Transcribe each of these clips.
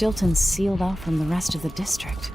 Stilton's sealed off from the rest of the district.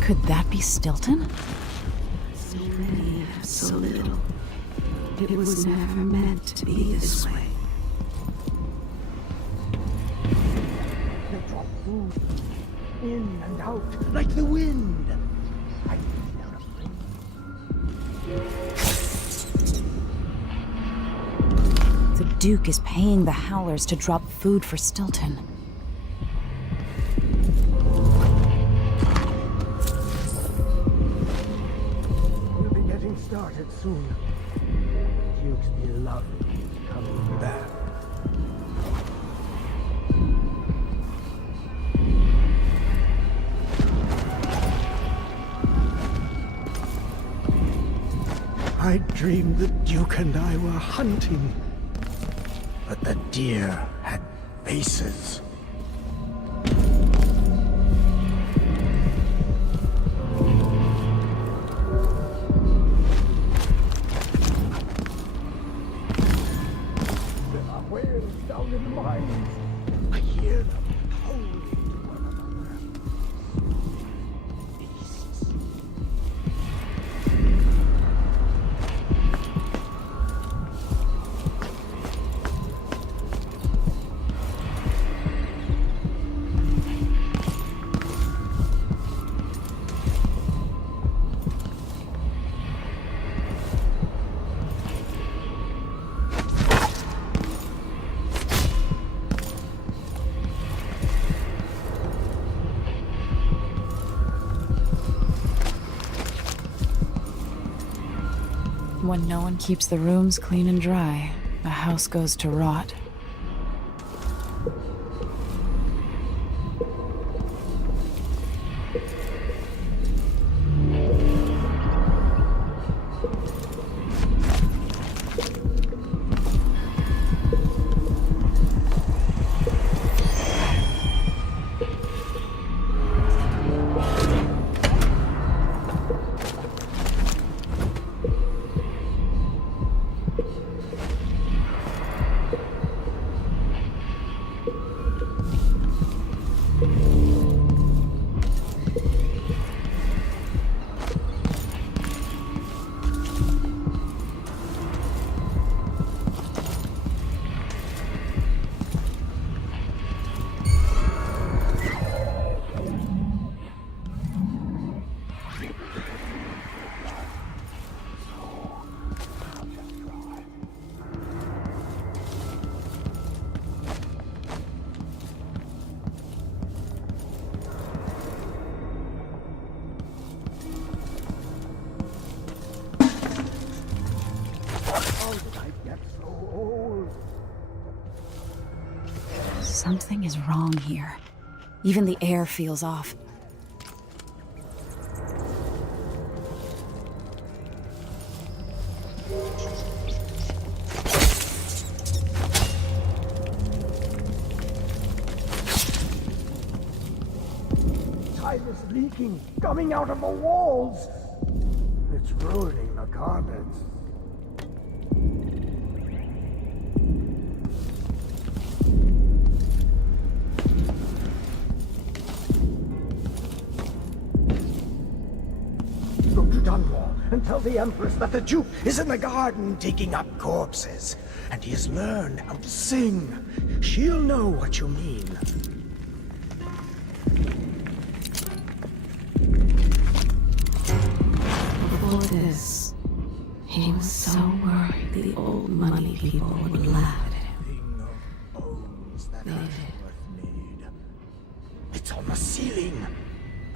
Could that be Stilton? So many have so little. It was never meant to be this way. They drop food in and out like the wind. I The Duke is paying the Howlers to drop food for Stilton. We'll be getting started soon. Duke's beloved is coming back. I dreamed the Duke and I were hunting, but the deer had faces. There are whales down in the mines. I hear them howling to one another. Beasts. When no one keeps the rooms clean and dry, a house goes to rot. How did I get so old? Something is wrong here. Even the air feels off. Tile is leaking, coming out of the walls. It's ruining the carpets. The and tell the Empress that the Duke is in the garden digging up corpses, and he has learned how to sing. She'll know what you mean. Before this, he was so worried the old money people would laugh at him. Thing of bones that They Ashworth made. It's on the ceiling.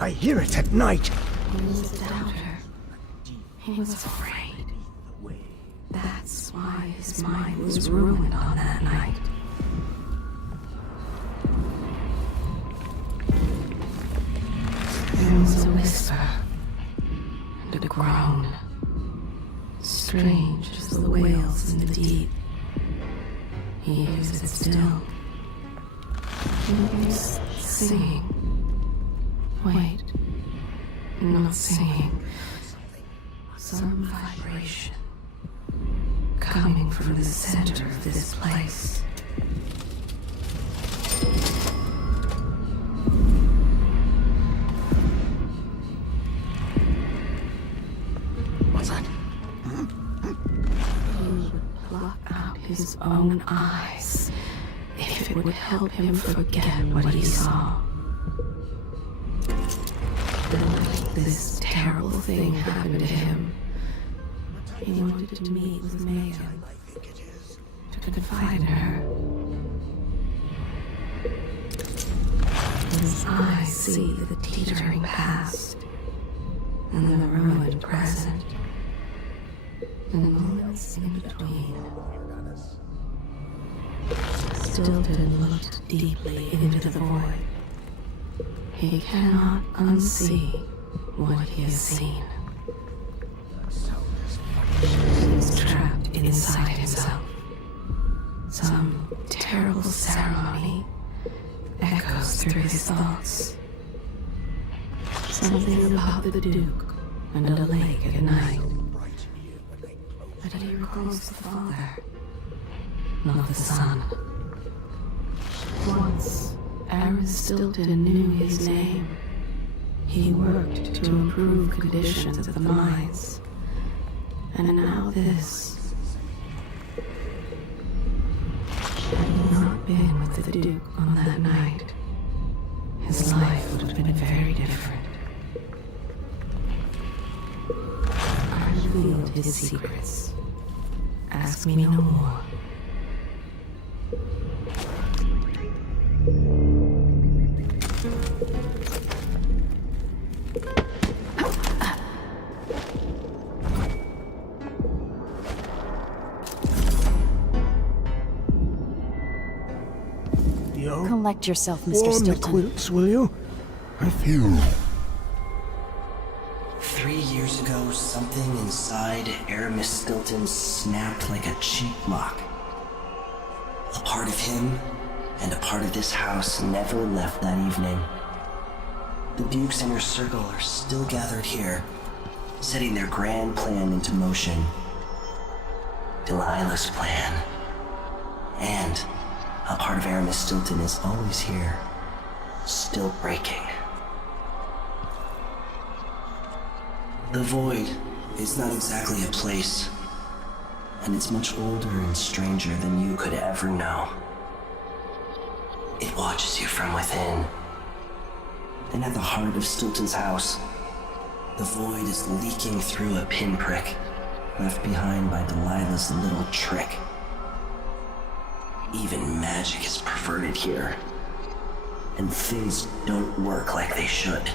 I hear it at night. He was a doubter. He was afraid. The way. That's why his mind was ruined on that night. There was a whisper and a groan, strange as the wails in the deep. He hears it still. He hears singing. Wait, not singing. Some vibration coming from the center of this place. What's that? He would pluck out his own eyes if it would help him forget what he saw. The night this terrible thing happened to him, he wanted to meet with Megan, I think it is. to confide in her. His eyes see the teetering past and the ruined present, and the moments in between. Stilton looked deeply into the void. He cannot unsee what he has seen. He is trapped inside himself. Some terrible ceremony echoes through his thoughts. Something about the Duke and a lake at night. But he recalls the father, not the son. Once, Aaron Stilton knew his name. He worked to improve conditions at the mines. And now this. Had he not been with the Duke on that night, his life would have been very different. I revealed his secrets. Ask me no more. Yo, Collect yourself, Mr. warm the Stilton. quilts, will you? I feel 3 years ago, something inside Aramis Stilton snapped like a cheap lock. A part of him and a part of this house never left that evening. The Duke's inner circle are still gathered here, setting their grand plan into motion. Delilah's plan. And a part of Aramis Stilton is always here, still breaking. The Void is not exactly a place, and it's much older and stranger than you could ever know. It watches you from within. And at the heart of Stilton's house, the Void is leaking through a pinprick left behind by Delilah's little trick. Even magic is perverted here, and things don't work like they should.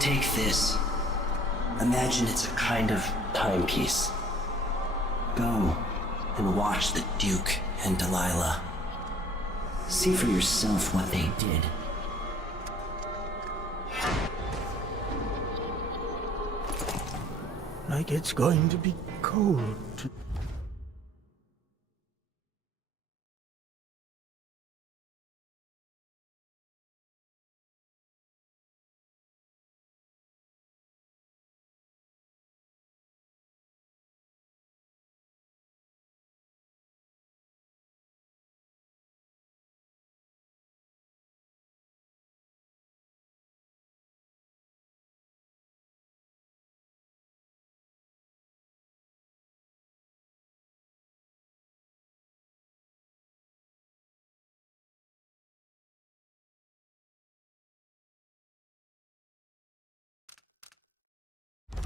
Take this. Imagine it's a kind of timepiece. Go and watch the Duke and Delilah. See for yourself what they did. like it's going to be cold.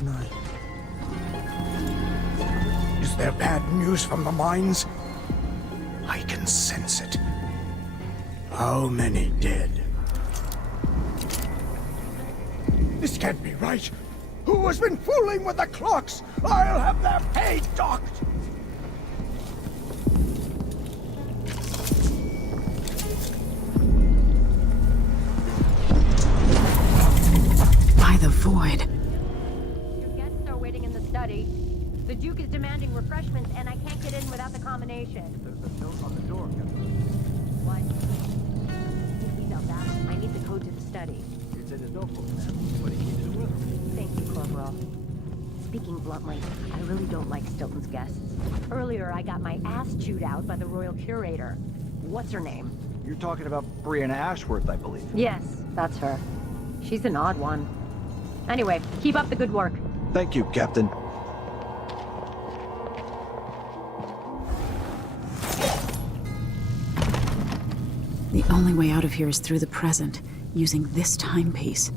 tonight. Is there bad news from the mines? I can sense it. How many dead? This can't be right. Who has been fooling with the clocks? I'll have their pay docked! By the void. Your guests are waiting in the study. The Duke is demanding refreshments, and I can't get in without the combination. There's a note on the door, Captain. What? Please, Elsa. I need the code to the study. It's in his notebook, ma'am, but he keeps it with him. Thank you, Corporal. Speaking bluntly, I really don't like Stilton's guests. Earlier, I got my ass chewed out by the Royal Curator. What's her name? You're talking about Brianna Ashworth, I believe. Yes, that's her. She's an odd one. Anyway, keep up the good work. Thank you, Captain. The only way out of here is through the present, using this timepiece.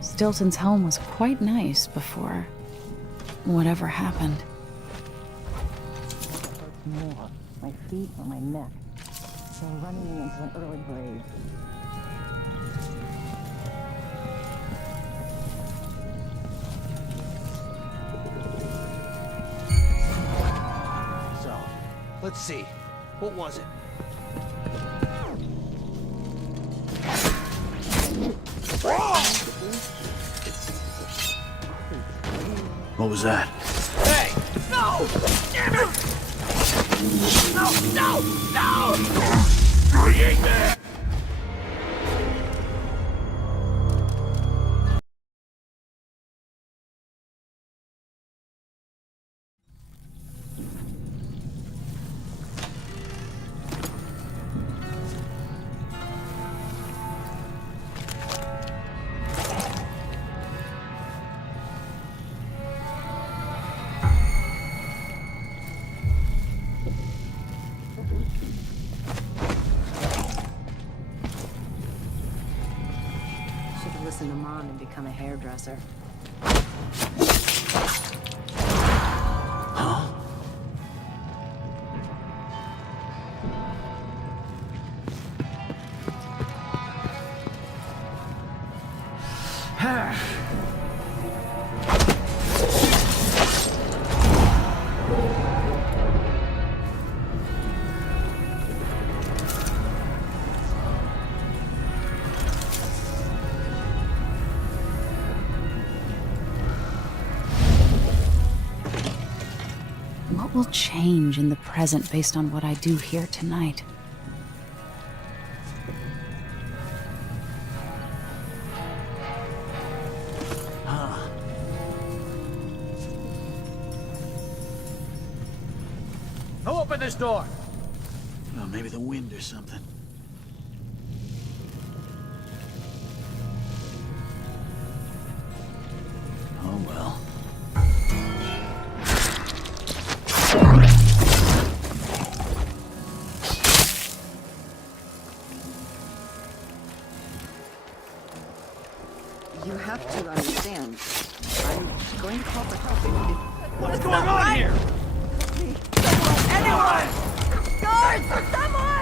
Stilton's home was quite nice before whatever happened. More. My feet or my neck. They're running me into an early grave. So, let's see. What was it? What was that? Hey! No! Damn it! No! No! No! He ain't there! Should have listened to Mom and become a hairdresser. What will change in the present based on what I do here tonight? Who opened this door? Well, maybe the wind or something. Oh well. You have to understand. I'm going to call for help if What's going on here? anyone! Guards! Someone!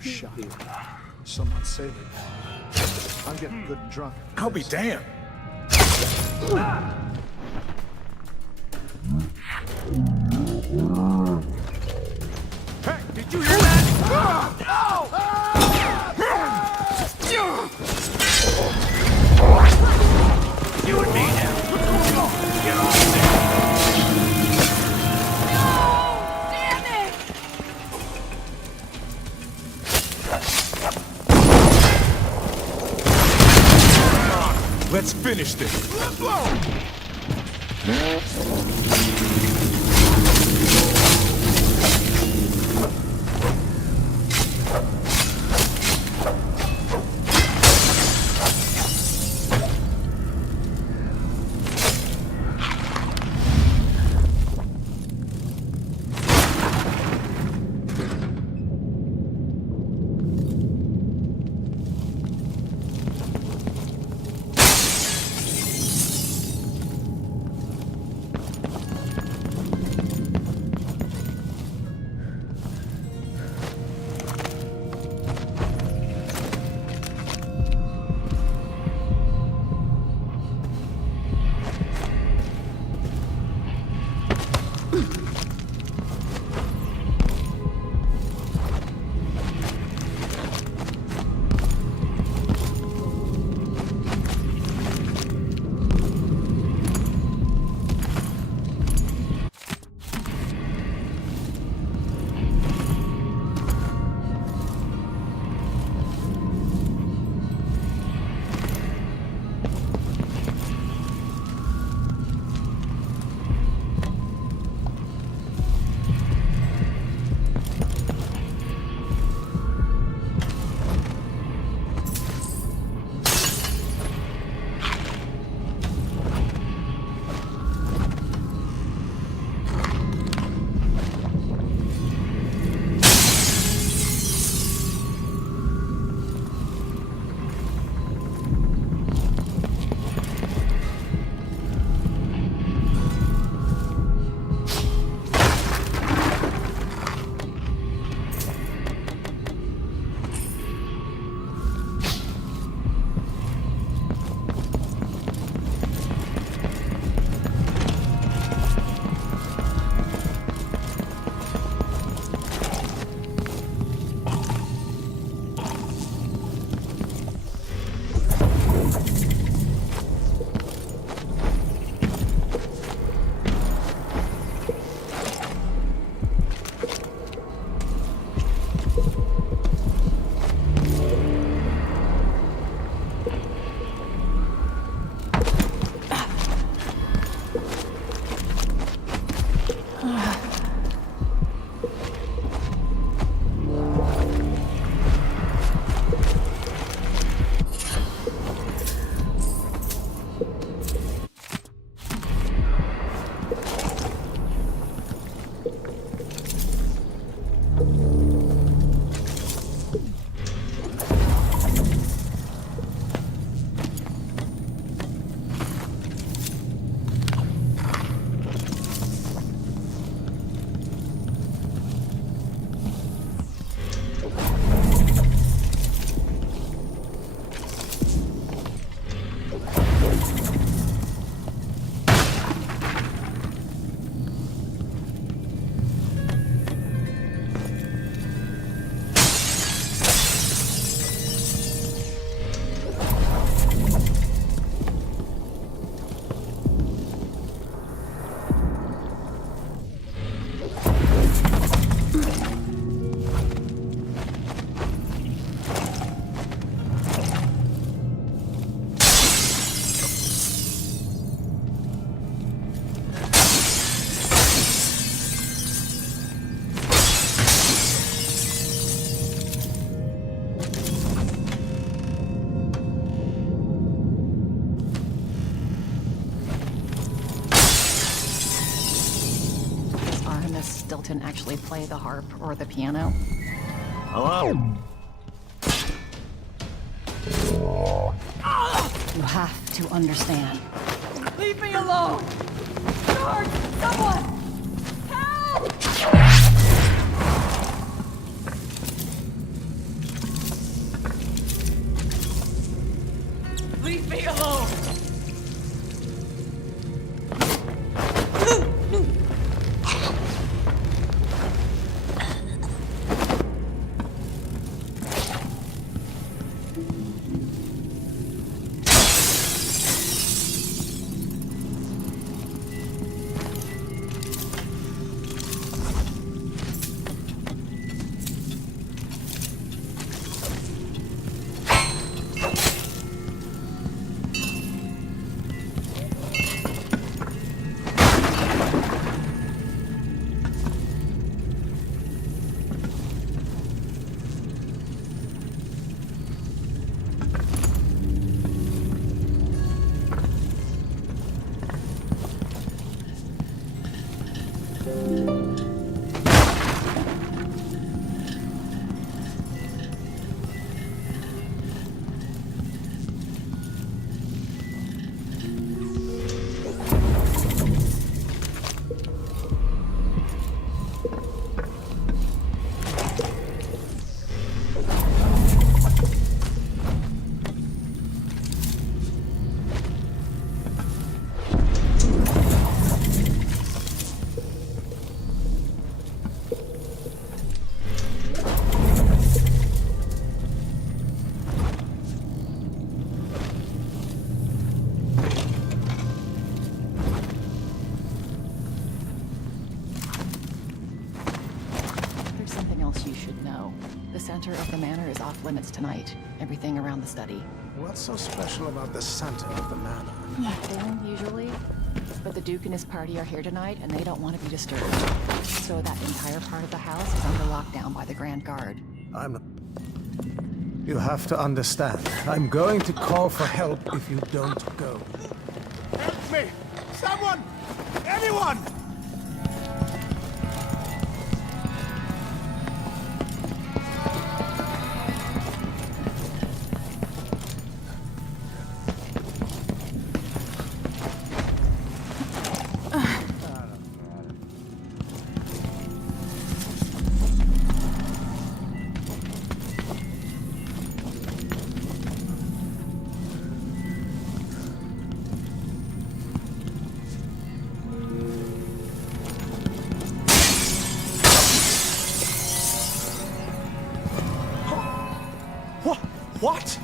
Shot. Someone save me. I'm getting good and drunk. I'll be damned. Hey, did you hear that? No! You and me now. Get off there. Let's finish this. Stilton actually play the harp or the piano? Hello? You have to understand. Leave me alone! Guard! Someone! Help! Leave me alone! There's something else you should know. The center of the manor is off limits tonight. Everything around the study. What's so special about the center of the manor? Nothing, usually. But the Duke and his party are here tonight, and they don't want to be disturbed. So that entire part of the house is under lockdown by the Grand Guard. You have to understand. I'm going to call for help if you don't go. Help me! Someone! Anyone! What?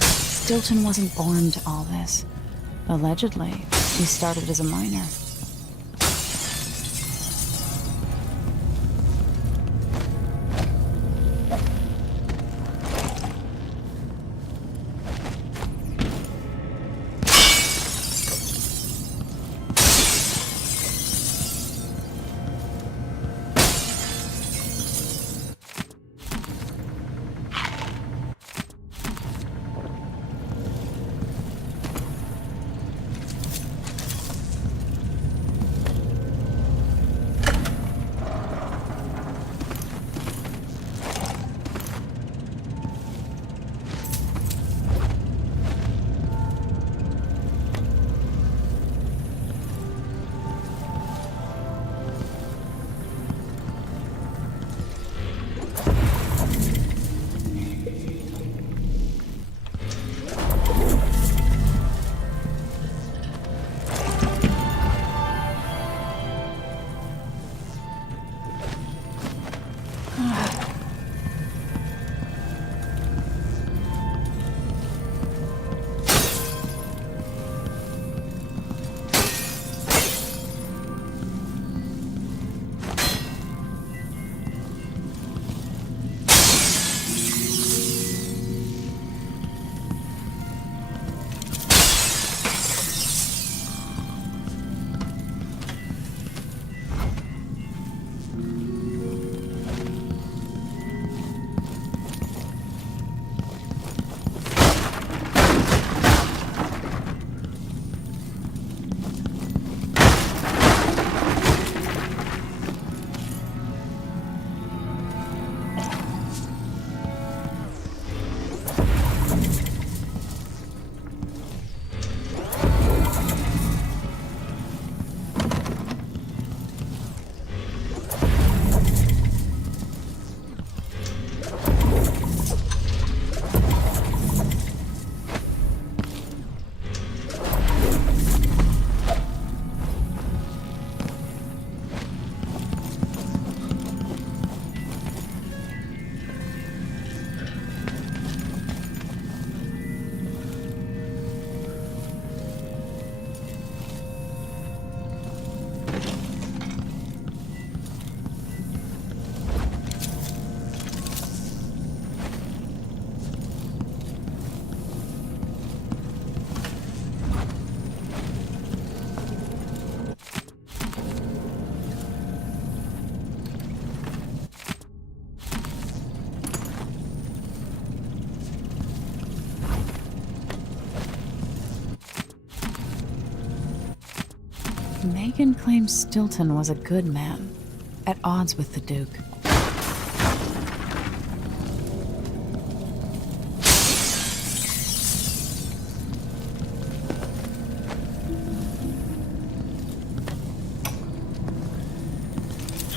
Stilton wasn't born to all this. Allegedly, he started as a miner. Megan claims Stilton was a good man, at odds with the Duke.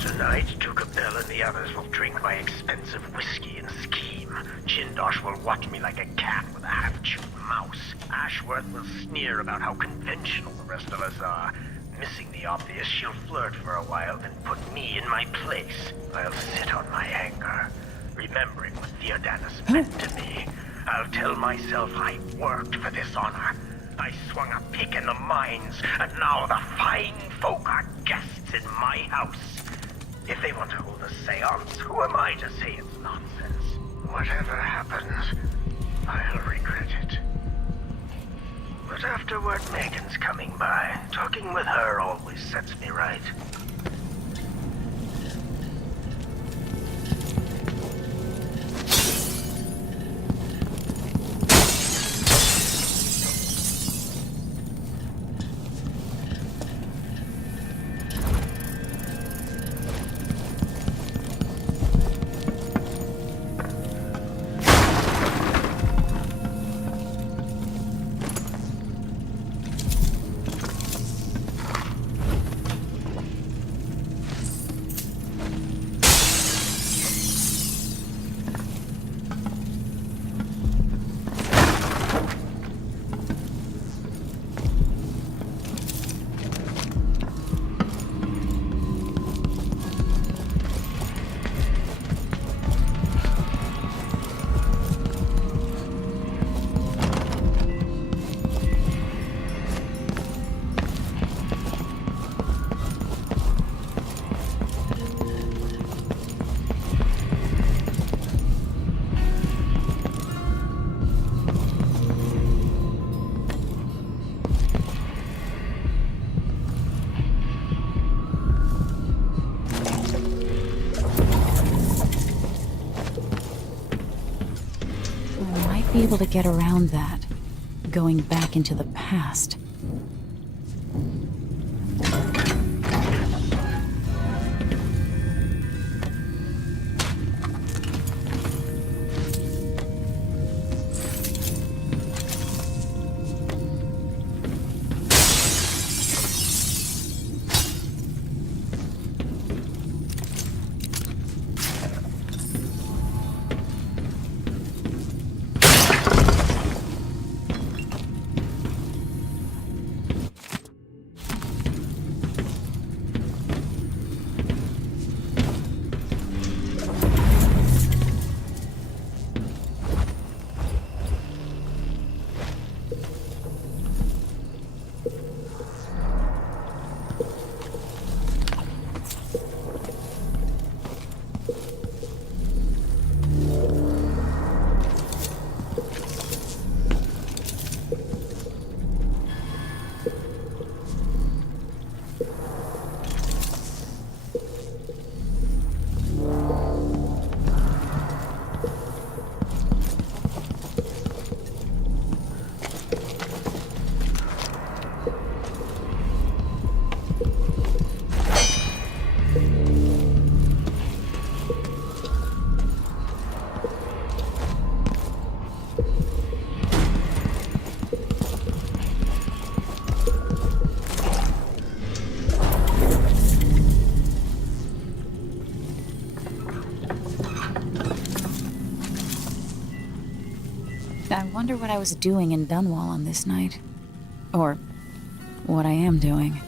Tonight, Duke Bell and the others will drink my expensive whiskey and scheme. Jindosh will watch me like a cat with a half-chewed mouse. Ashworth will sneer about how conventional the rest of us are. Missing the obvious, she'll flirt for a while, then put me in my place. I'll sit on my anger, remembering what Theodatus meant to me. I'll tell myself I worked for this honor. I swung a pick in the mines, and now the fine folk are guests in my house. If they want to hold a seance, who am I to say it's nonsense? Whatever happens, I'll regret it. But afterward, Megan's coming by. Talking with her always sets me right. Be able to get around that, going back into the past. I wonder what I was doing in Dunwall on this night. Or what I am doing.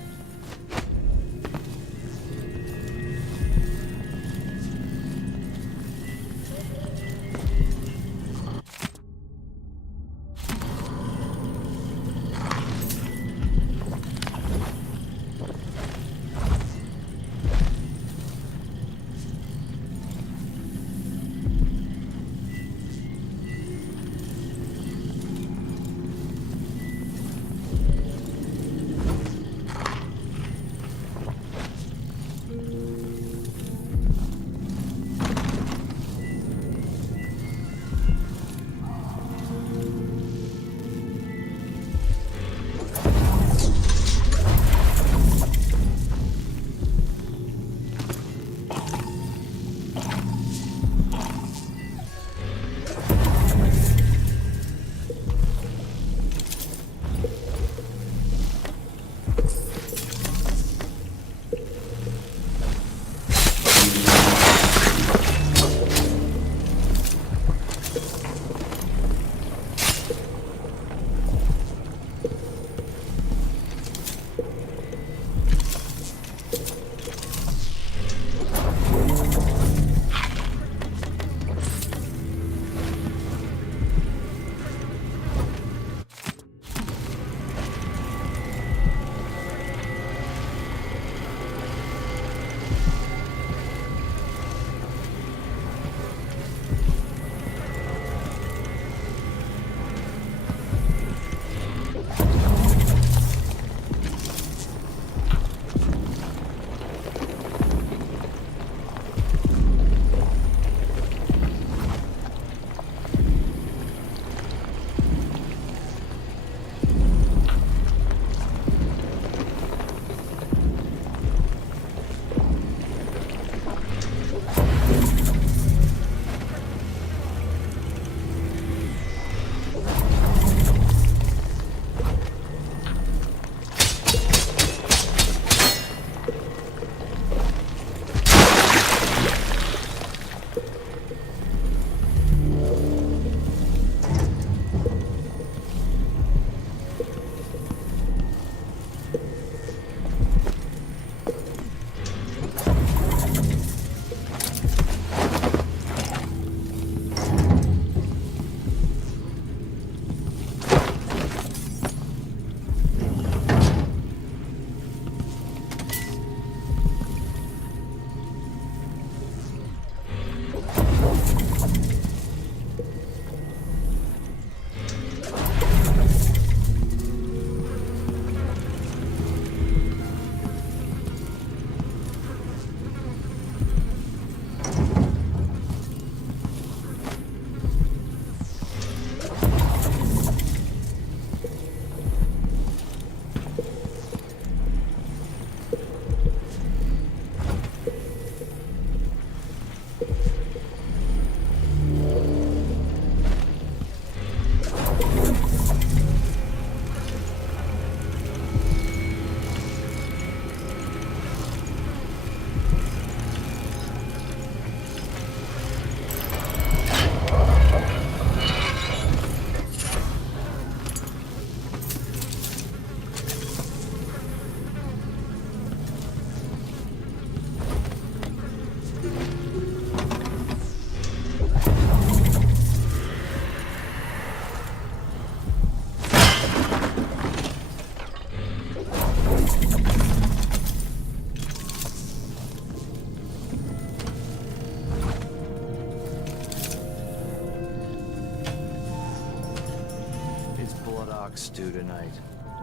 dog stew tonight.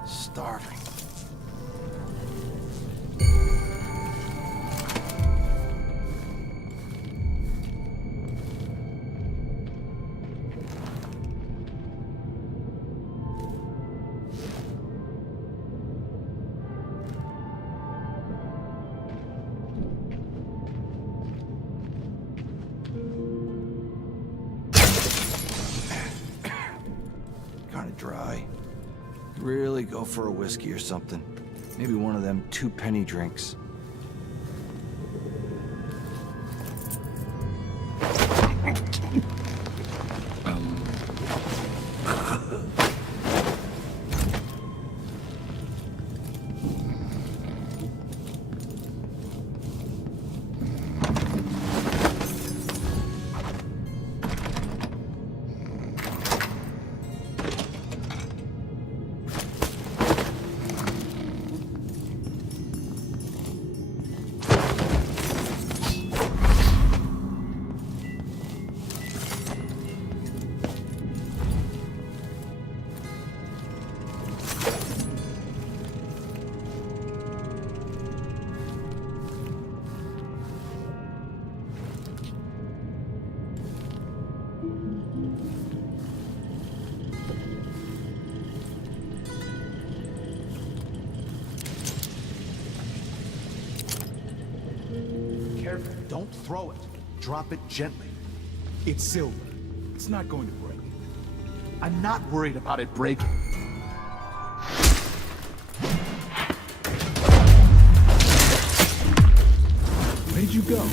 Starving. Kinda dry. Really go for a whiskey or something. Maybe one of them 2-penny drinks. Careful. Don't throw it. Drop it gently. It's silver. It's not going to break. I'm not worried about it breaking. Where did you go?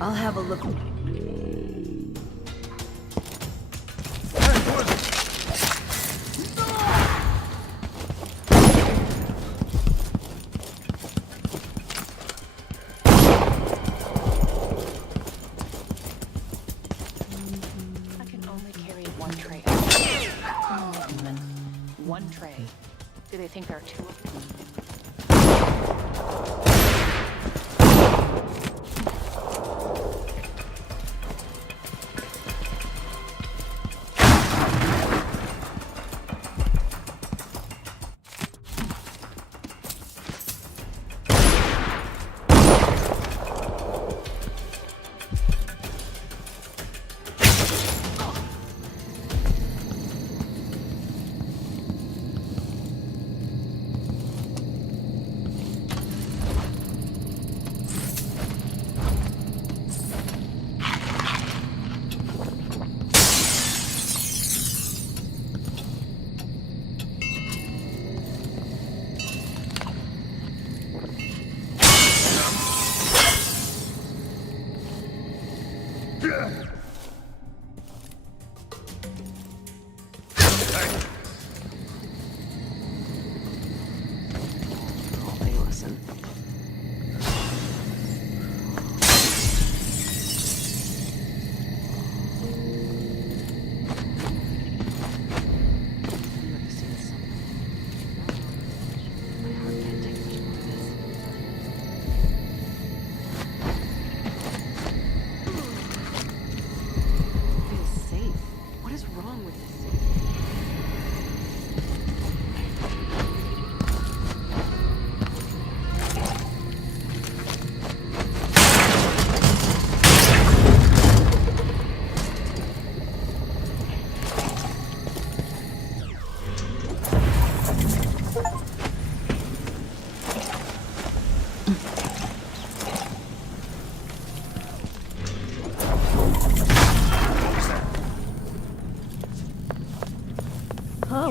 I'll have a look. I can only carry one tray. Come on, human. One tray. Do they think there are two of them?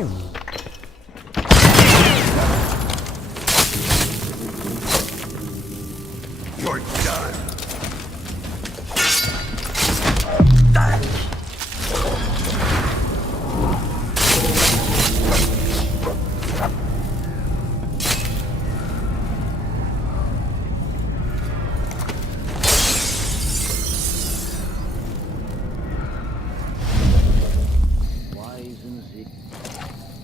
You're done. Y's and Z's.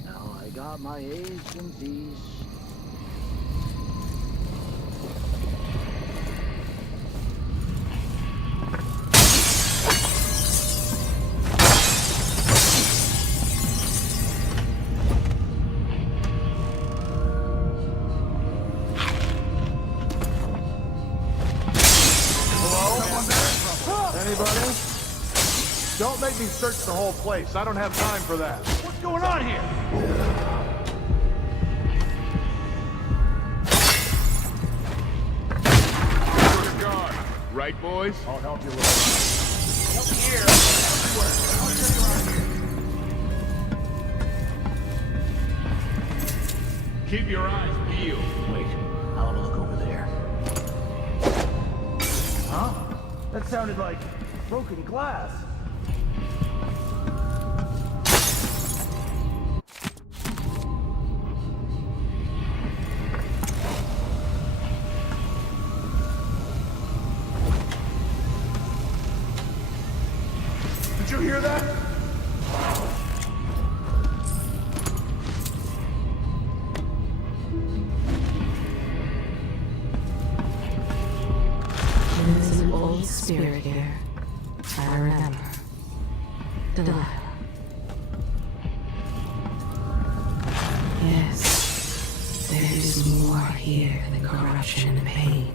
Now I got my A's and B's. Anybody? Don't make me search the whole place. I don't have time for that. What's going on here? Guard. Right, boys? I'll help you with it. Help here. I'll turn you around here. Keep your eyes peeled. Wait, I'll have a look over there. Huh? That sounded like broken glass. Did you hear that? There's an old spirit here. I remember. Delilah. Yes, there is more here than corruption and pain.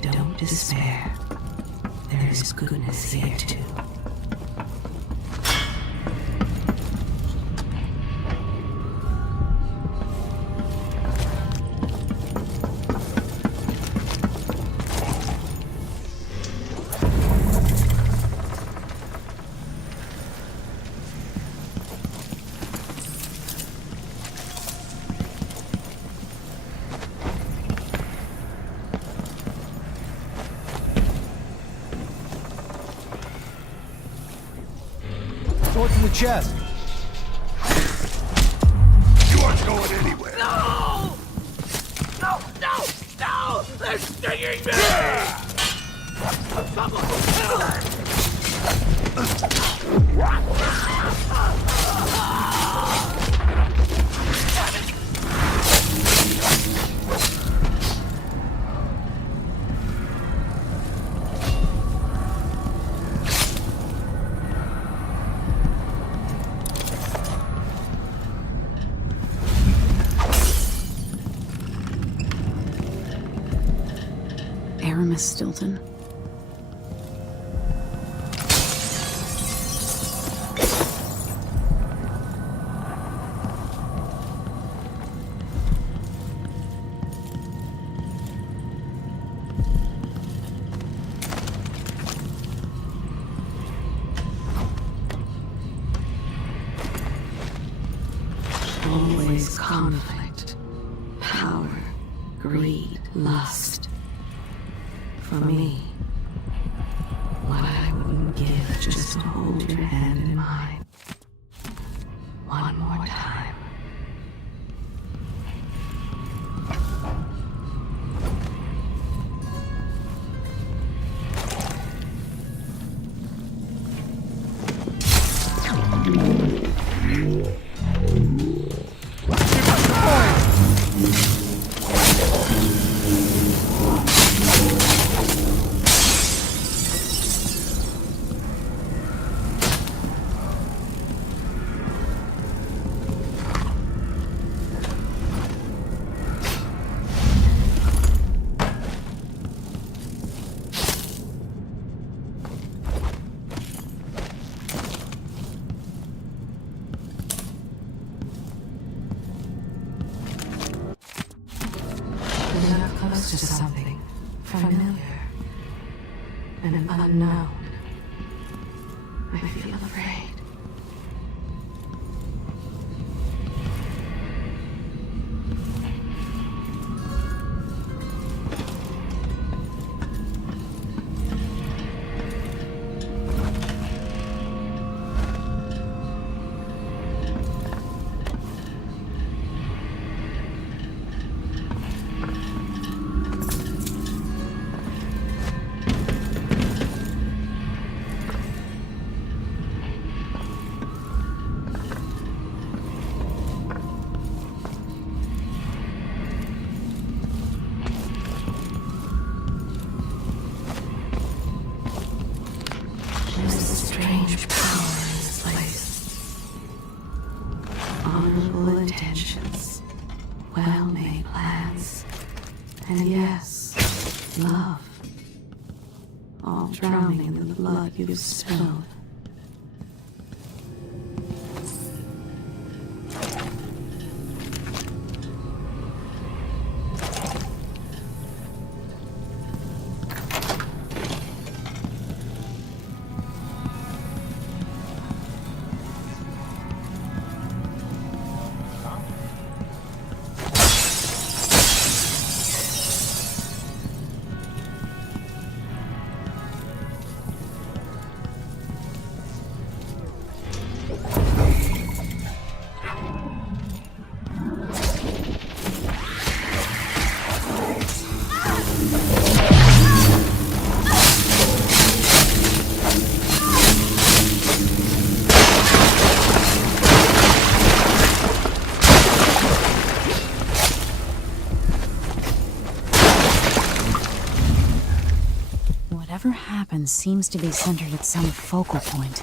Don't despair. There is goodness here too. What's in the chest? You aren't going anywhere. No! No! No! No! They're stinging me! Aramis Stilton. Always conflict, power, greed, lust. For me, what I wouldn't give just to hold your hand in mine. One more time. We're not close to something familiar and unknown. I feel afraid. honorable intentions, well-made plans, and yes, love. All drowning in the blood you've spilled. Whatever happens seems to be centered at some focal point.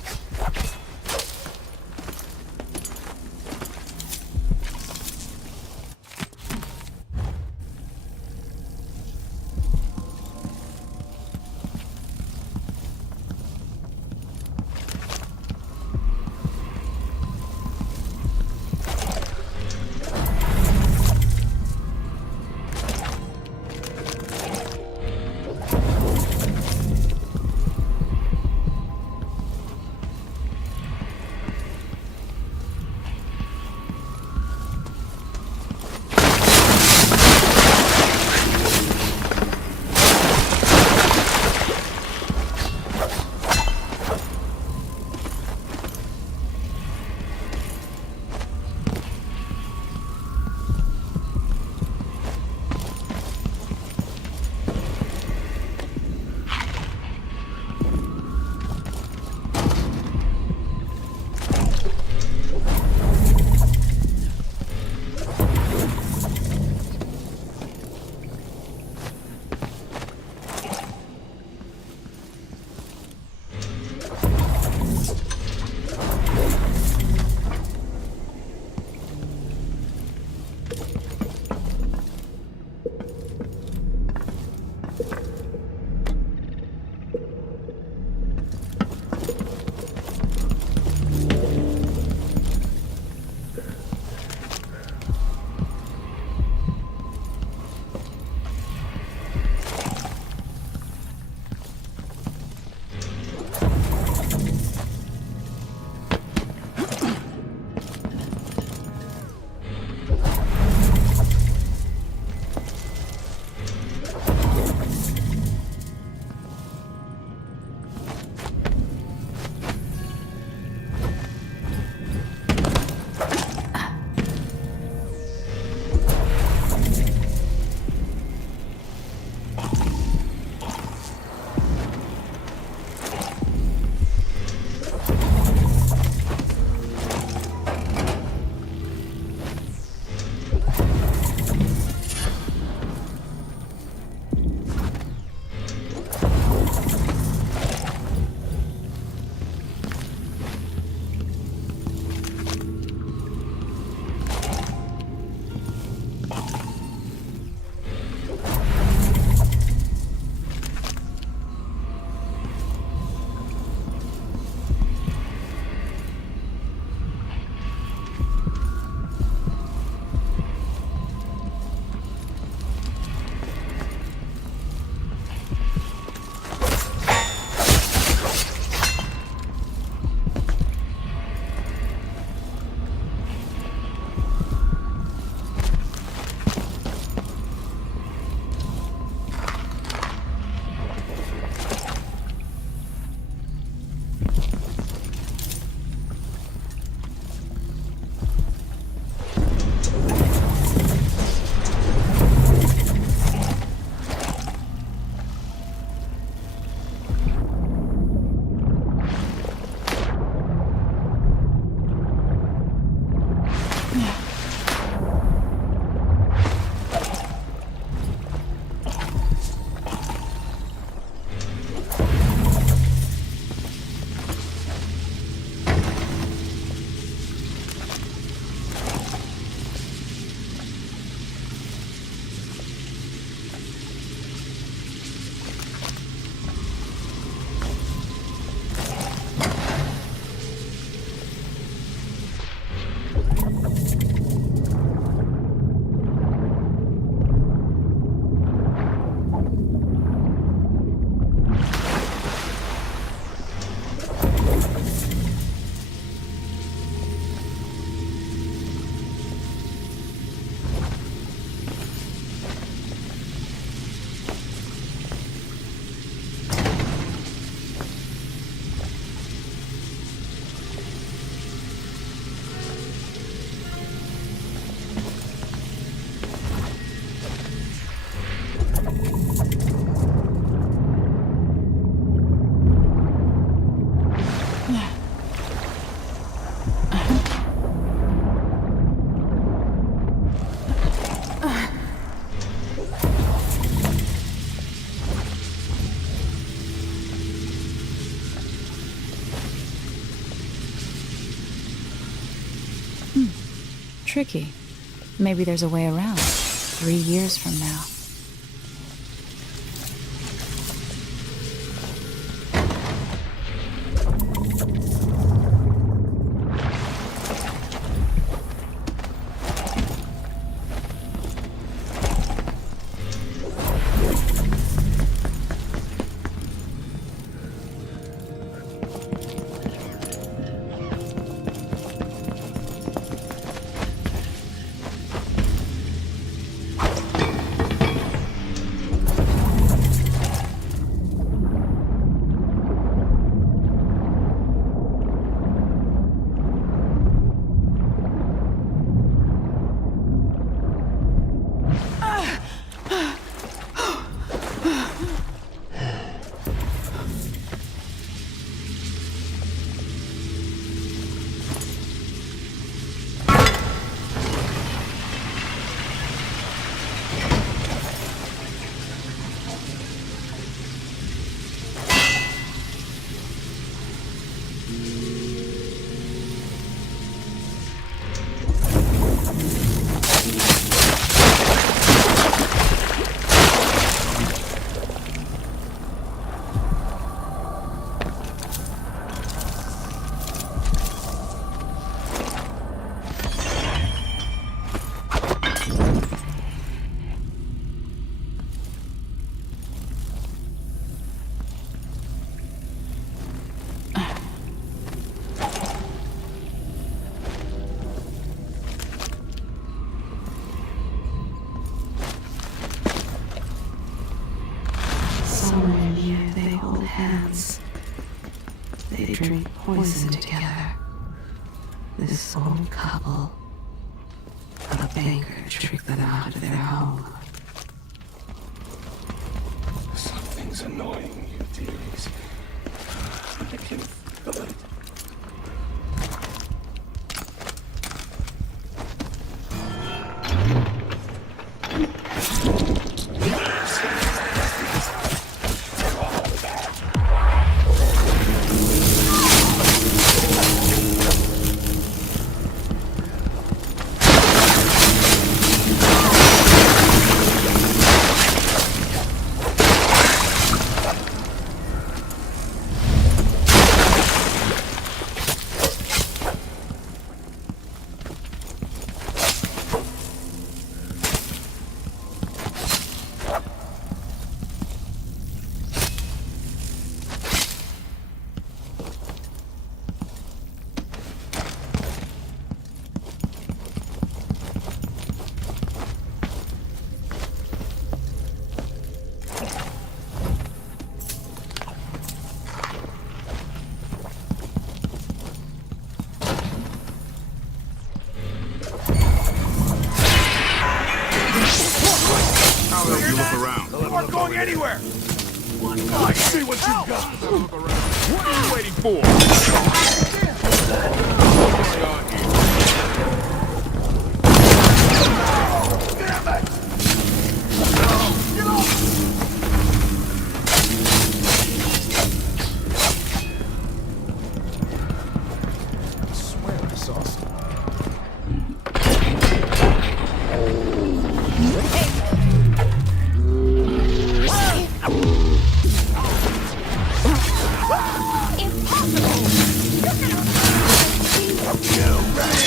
tricky. Maybe there's a way around. 3 years from now. Somewhere near they hold hands. They drink poison together. This old couple. A banker tricked them out of their home. Something's annoying you, dearies. I can feel it. You look around. I'm not going anywhere. I see what you got. Look around. What are you waiting for? What's going on here? Damn it! Get off! I swear I saw something. Impossible! You ready?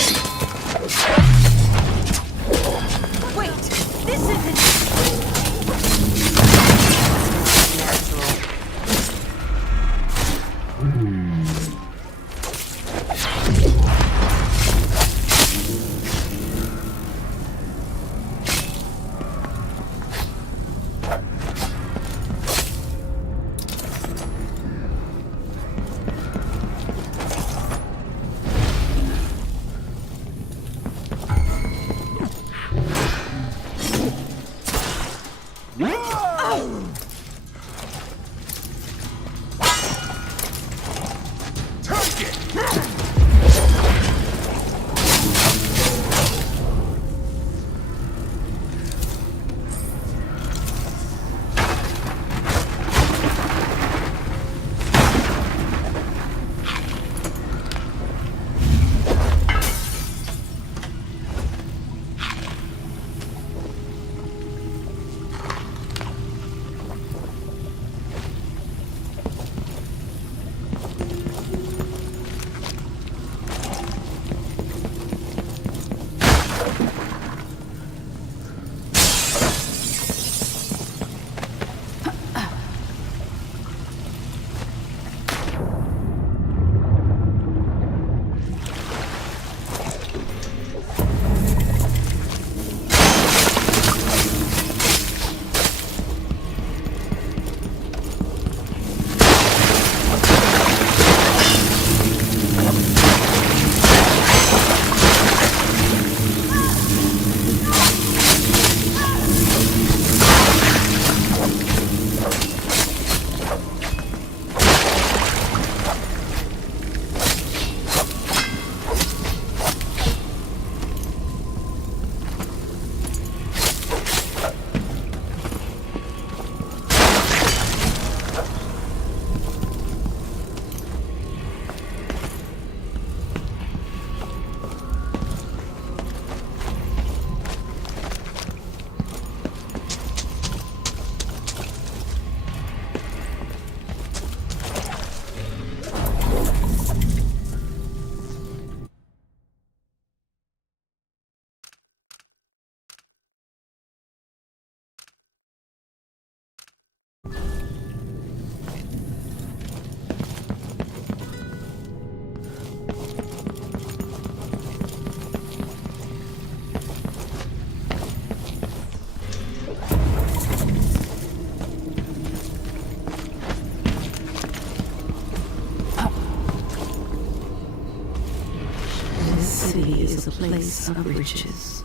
place of riches.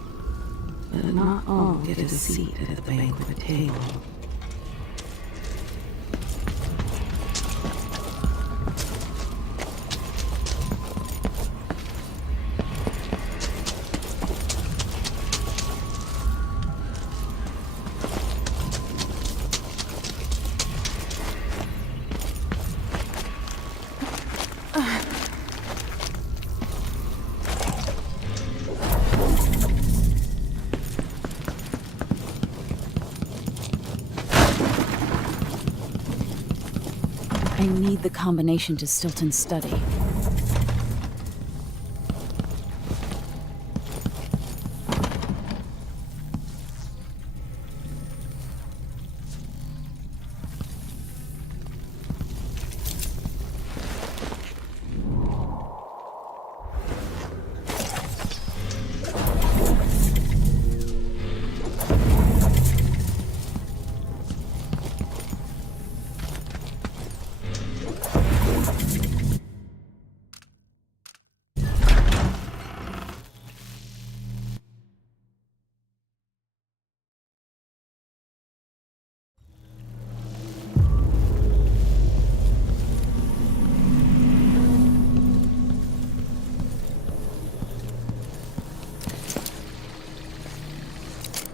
But not all get a seat at the banquet table. I need the combination to Stilton's study.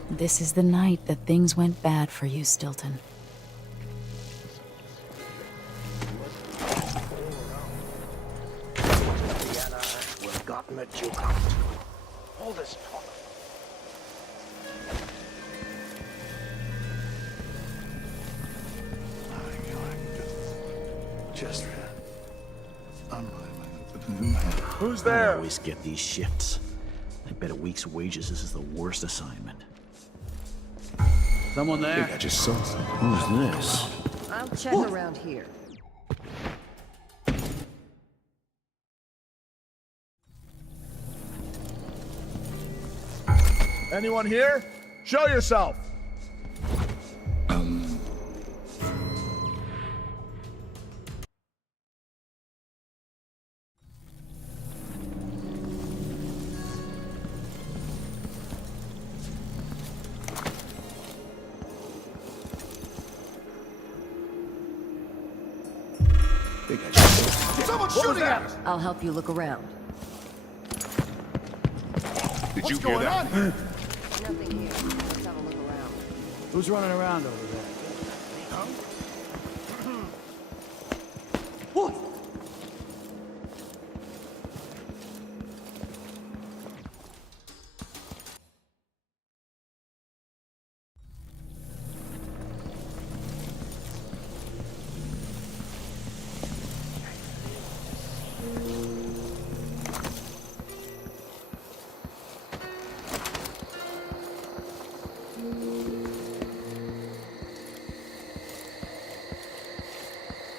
This is the night that things went bad for you, Stilton. Vienna, we've gotten a Duke out. All this talk. Just Who's I there? always get these shifts. I bet a week's wages this is the worst assignment. Someone I there? think I just saw something. Who's this? I'll check around here. Anyone here? Show yourself! I think I just saw Someone's shooting at us! I'll help you look around. Did you What's hear going that? on here? Nothing here. Let's have a look around. Who's running around over there?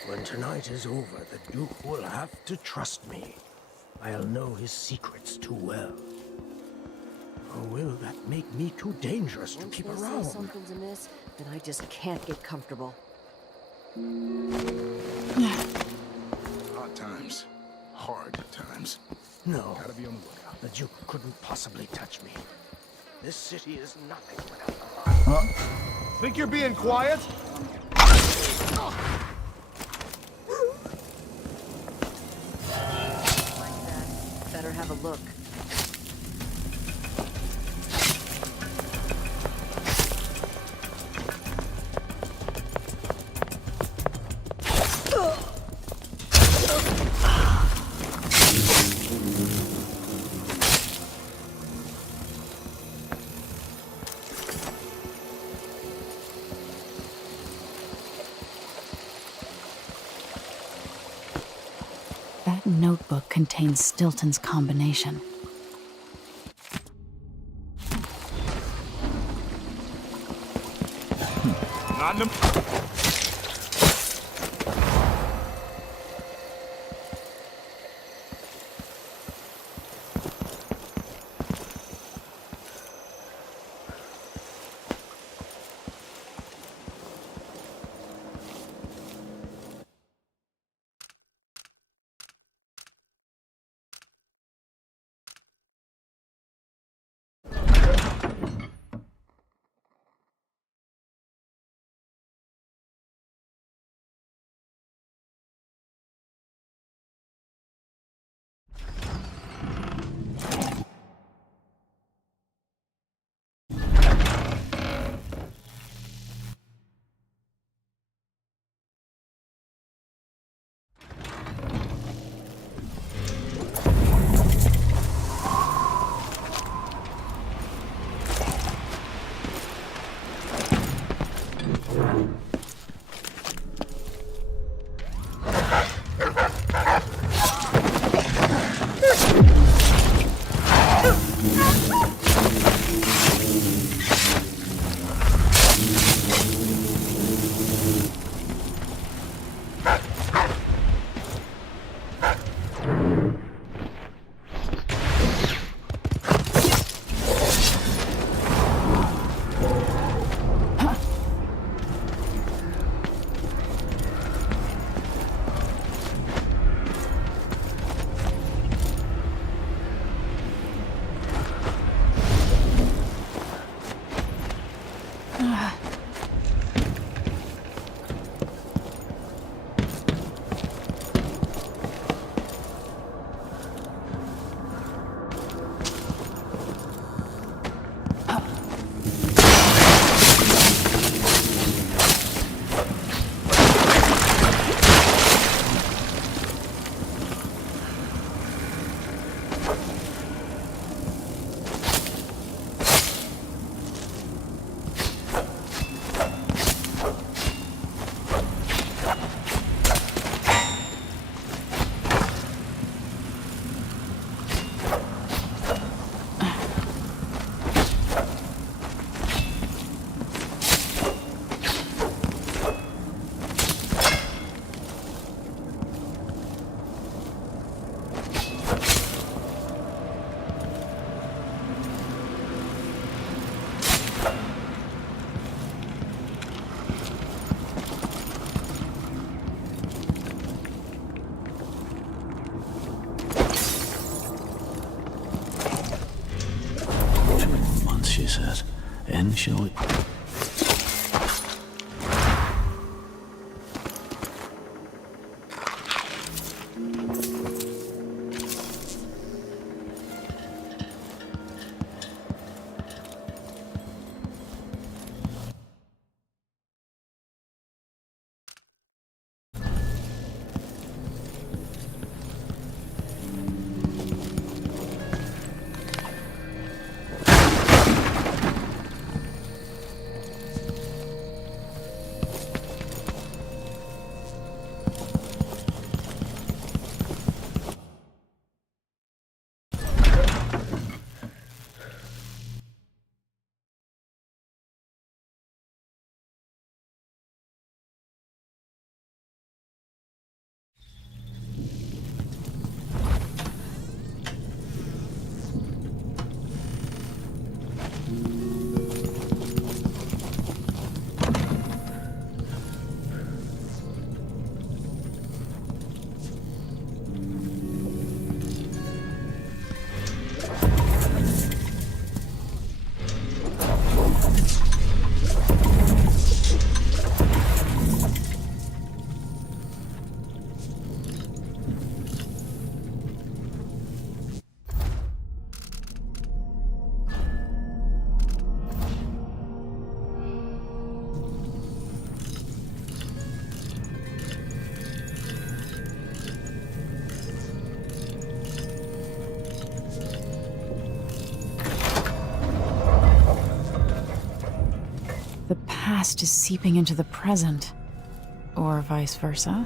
When tonight is over, the Duke will have to trust me. I'll know his secrets too well. Or will that make me too dangerous to keep around? Something's amiss, then I just can't get comfortable. Hard times. Hard times. No, Gotta be on the lookout. the Duke couldn't possibly touch me. This city is nothing without the light. Think you're being quiet? Better have a look. That notebook contains Stilton's combination. Not in the... she says. And she'll... The past is seeping into the present. Or vice versa.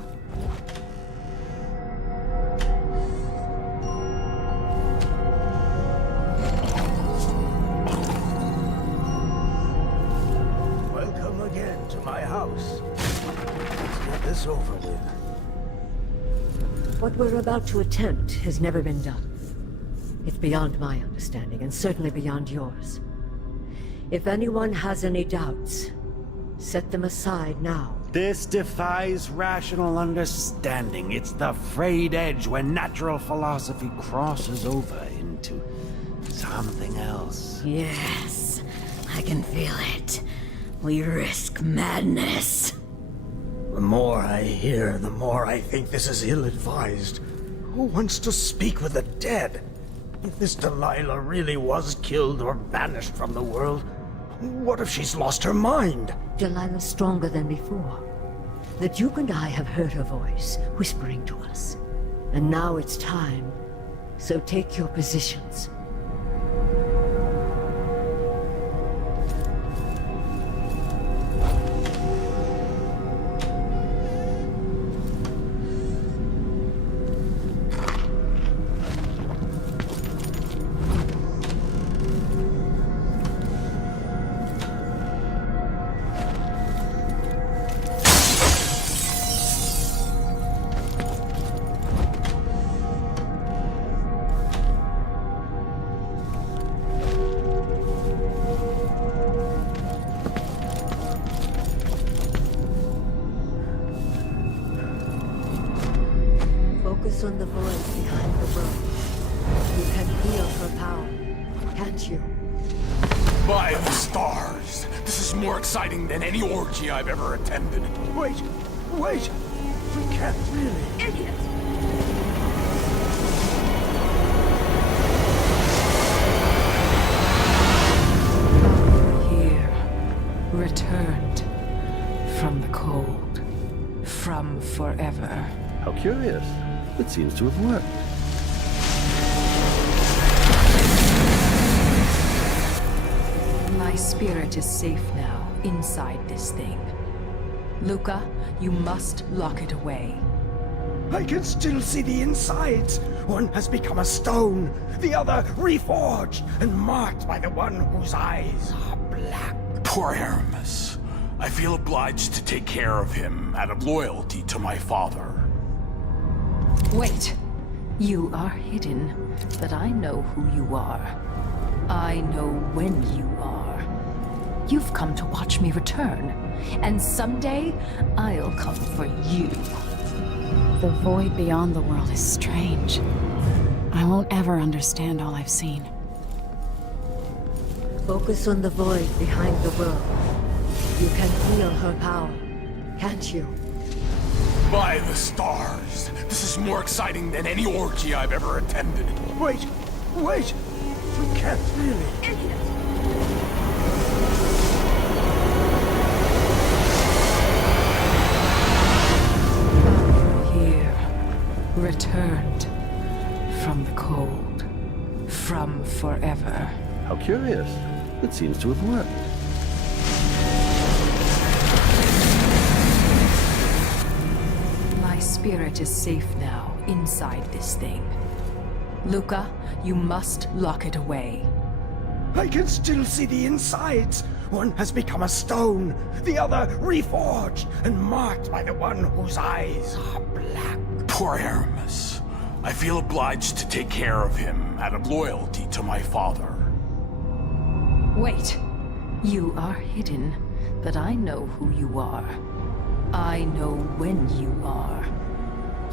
Welcome again to my house. Let's get this over with. What we're about to attempt has never been done. It's beyond my understanding, and certainly beyond yours. If anyone has any doubts, set them aside now. This defies rational understanding. It's the frayed edge when natural philosophy crosses over into something else. Yes, I can feel it. We risk madness. The more I hear, the more I think this is ill-advised. Who wants to speak with the dead? If this Delilah really was killed or banished from the world, what if she's lost her mind? Delilah's stronger than before. The Duke and I have heard her voice, whispering to us. And now it's time. So take your positions. Focus on the void behind the road. You can feel her power, can't you? By the stars! This is more exciting than any orgy I've ever attended. Wait! Wait! We can't really... Idiot! Here, returned from the cold, from forever. How curious. It seems to have worked. My spirit is safe now, inside this thing. Luca, you must lock it away. I can still see the insides. One has become a stone, the other reforged and marked by the one whose eyes are black. Poor Aramis. I feel obliged to take care of him out of loyalty to my father. Wait. You are hidden, but I know who you are. I know when you are. You've come to watch me return, and someday I'll come for you. The void beyond the world is strange. I won't ever understand all I've seen. Focus on the void behind the world. You can feel her power, can't you? By the stars! This is more exciting than any orgy I've ever attended. Wait! Wait! We can't really. Here, returned from the cold, from forever. How curious. It seems to have worked. My spirit is safe now, inside this thing. Luca, you must lock it away. I can still see the insides. One has become a stone, the other reforged and marked by the one whose eyes are black. Poor Aramis. I feel obliged to take care of him out of loyalty to my father. Wait. You are hidden, but I know who you are. I know when you are.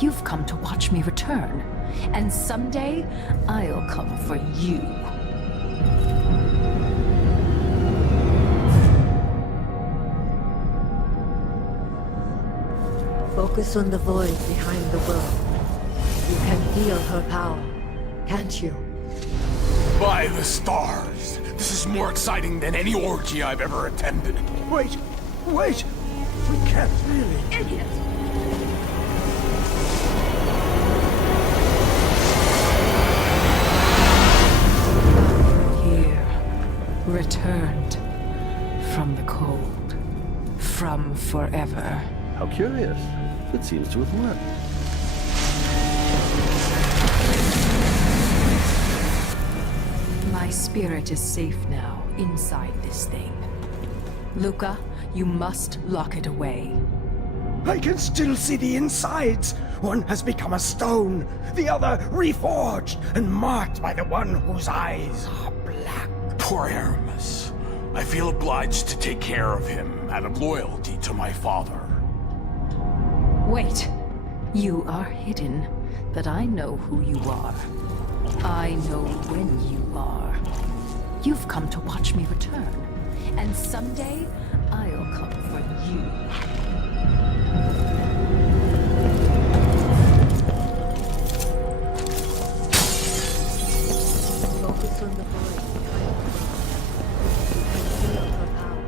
You've come to watch me return, and someday I'll come for you. Focus on the void behind the world. You can feel her power, can't you? By the stars! This is more exciting than any orgy I've ever attended. Wait! Wait! We can't really. Idiot! Here, returned from the cold, from forever. How curious. It seems to have worked. My spirit is safe now, inside this thing. Luca, you must lock it away. I can still see the insides. One has become a stone, the other reforged and marked by the one whose eyes are black. Poor Aramis. I feel obliged to take care of him out of loyalty to my father. Wait. You are hidden, but I know who you are. I know when you are. You've come to watch me return, and someday I'll come for you. Focus on the void behind the world. You can feel her power.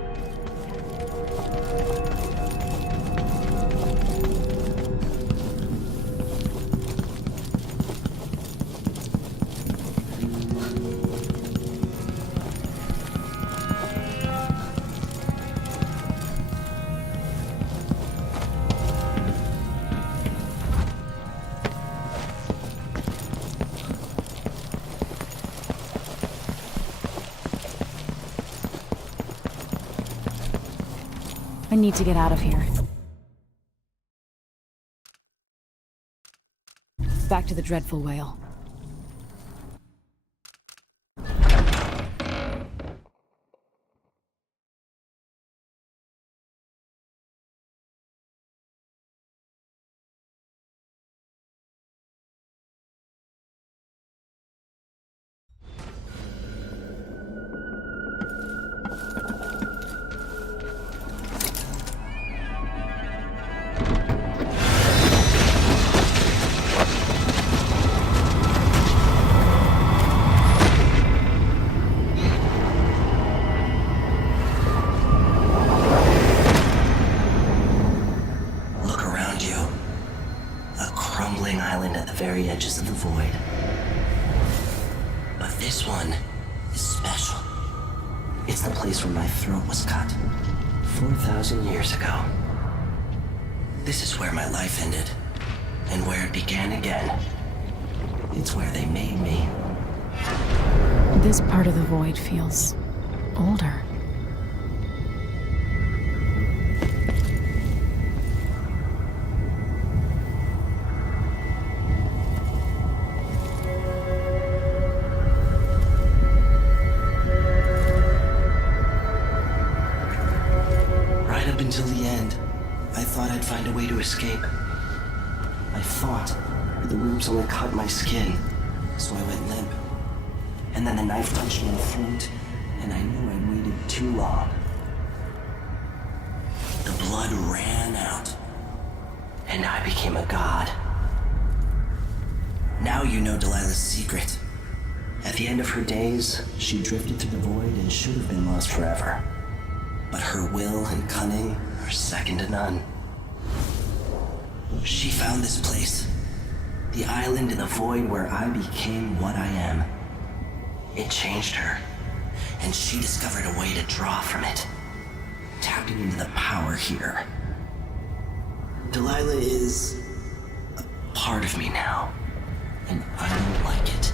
I need to get out of here. Back to the dreadful whale. Very edges of the void. But this one is special. It's the place where my throat was cut 4,000 years ago. This is where my life ended, and where it began again. It's where they made me. This part of the void feels older. Until the end, I thought I'd find a way to escape. I fought, but the rooms only cut my skin, so I went limp. And then the knife touched my throat, and I knew too long. The blood ran out, and I became a god. Now you know Delilah's secret. At the end of her days, she drifted through the void and should have been lost forever. But her will and cunning are second to none. She found this place, the island in the void where I became what I am. It changed her, and she discovered a way to draw from it, tapping into the power here. Delilah is a part of me now, and I don't like it.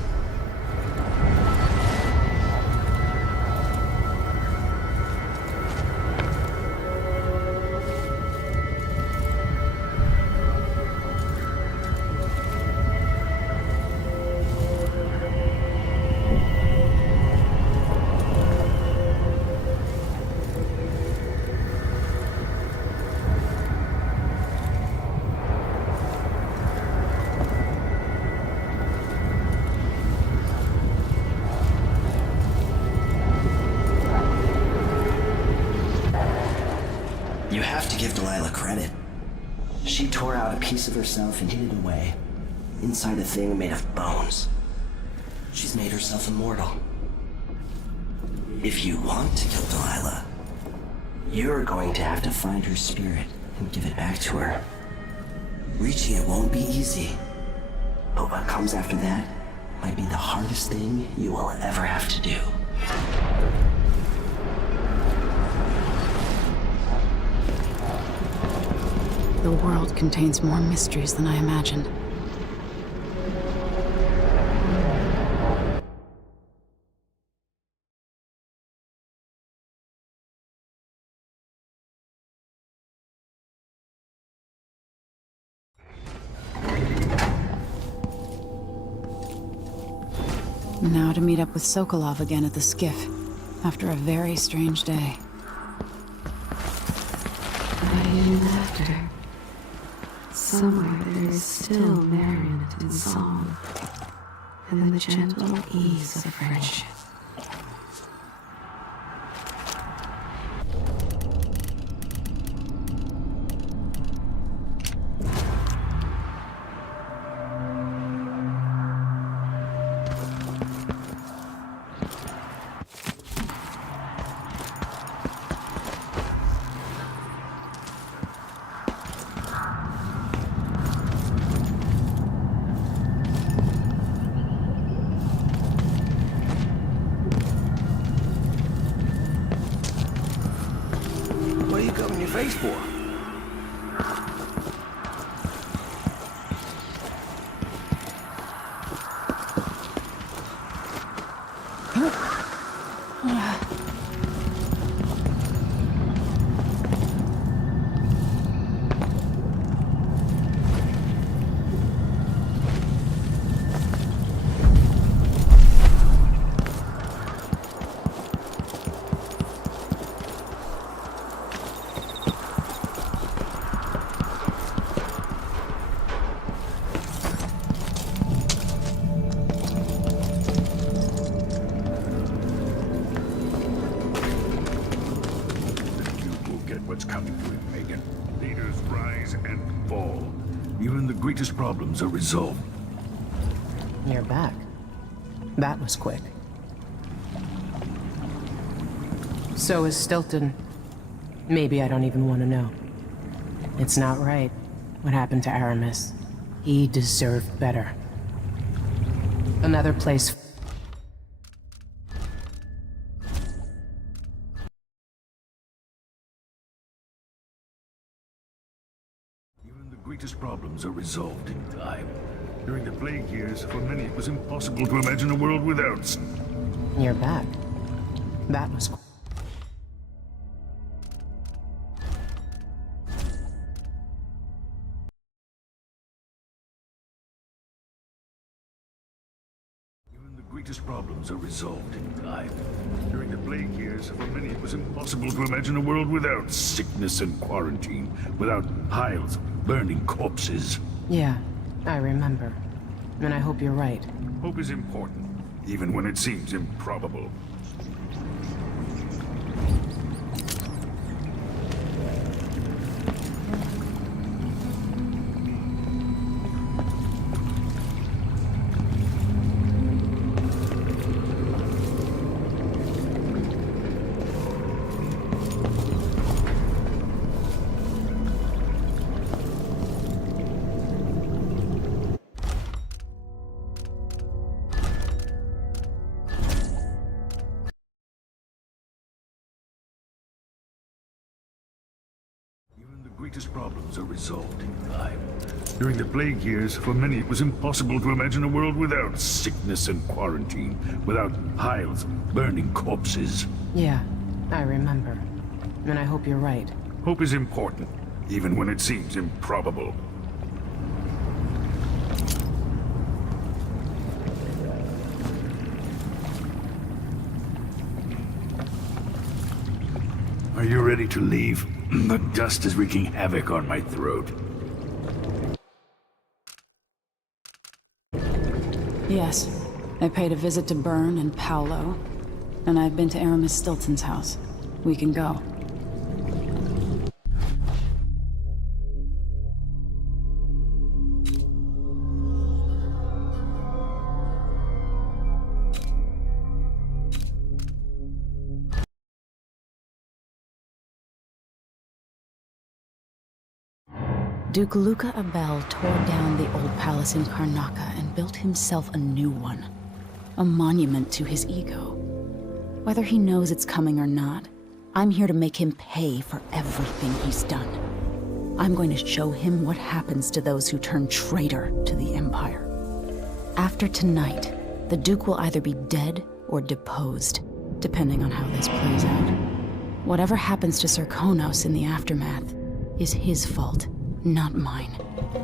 You have to give Delilah credit. She tore out a piece of herself and hid it away, inside a thing made of bones. She's made herself immortal. If you want to kill Delilah, you're going to have to find her spirit and give it back to her. Reaching it won't be easy, but what comes after that might be the hardest thing you will ever have to do. The world contains more mysteries than I imagined. Now to meet up with Sokolov again at the skiff, after a very strange day. Quiet laughter. Somewhere there is still merriment and song, and the gentle ease of friendship. What are you covering your face for? What's coming to it, Megan. Leaders rise and fall. Even the greatest problems are resolved. You're back. That was quick. So is Stilton. Maybe I don't even want to know. It's not right, what happened to Aramis. He deserved better. Another place... Greatest problems are resolved in time. During the Plague years, for many it was impossible to imagine a world without. You're back. That was... Even the greatest problems are resolved in time. During the Plague years, for many it was impossible to imagine a world without sickness and quarantine, without piles of burning corpses. Yeah, I remember. And I hope you're right. Hope is important, even when it seems improbable. greatest problems are resolved in time. During the plague years, for many it was impossible to imagine a world without sickness and quarantine, without piles of burning corpses. Yeah, I remember. And I hope you're right. Hope is important, even when it seems improbable. Are you ready to leave? The dust is wreaking havoc on my throat. Yes. I paid a visit to Byrne and Paolo, and I've been to Aramis Stilton's house. We can go. Duke Luca Abel tore down the old palace in Karnaca and built himself a new one. A monument to his ego. Whether he knows it's coming or not, I'm here to make him pay for everything he's done. I'm going to show him what happens to those who turn traitor to the Empire. After tonight, the Duke will either be dead or deposed, depending on how this plays out. Whatever happens to Serkonos in the aftermath is his fault. Not mine.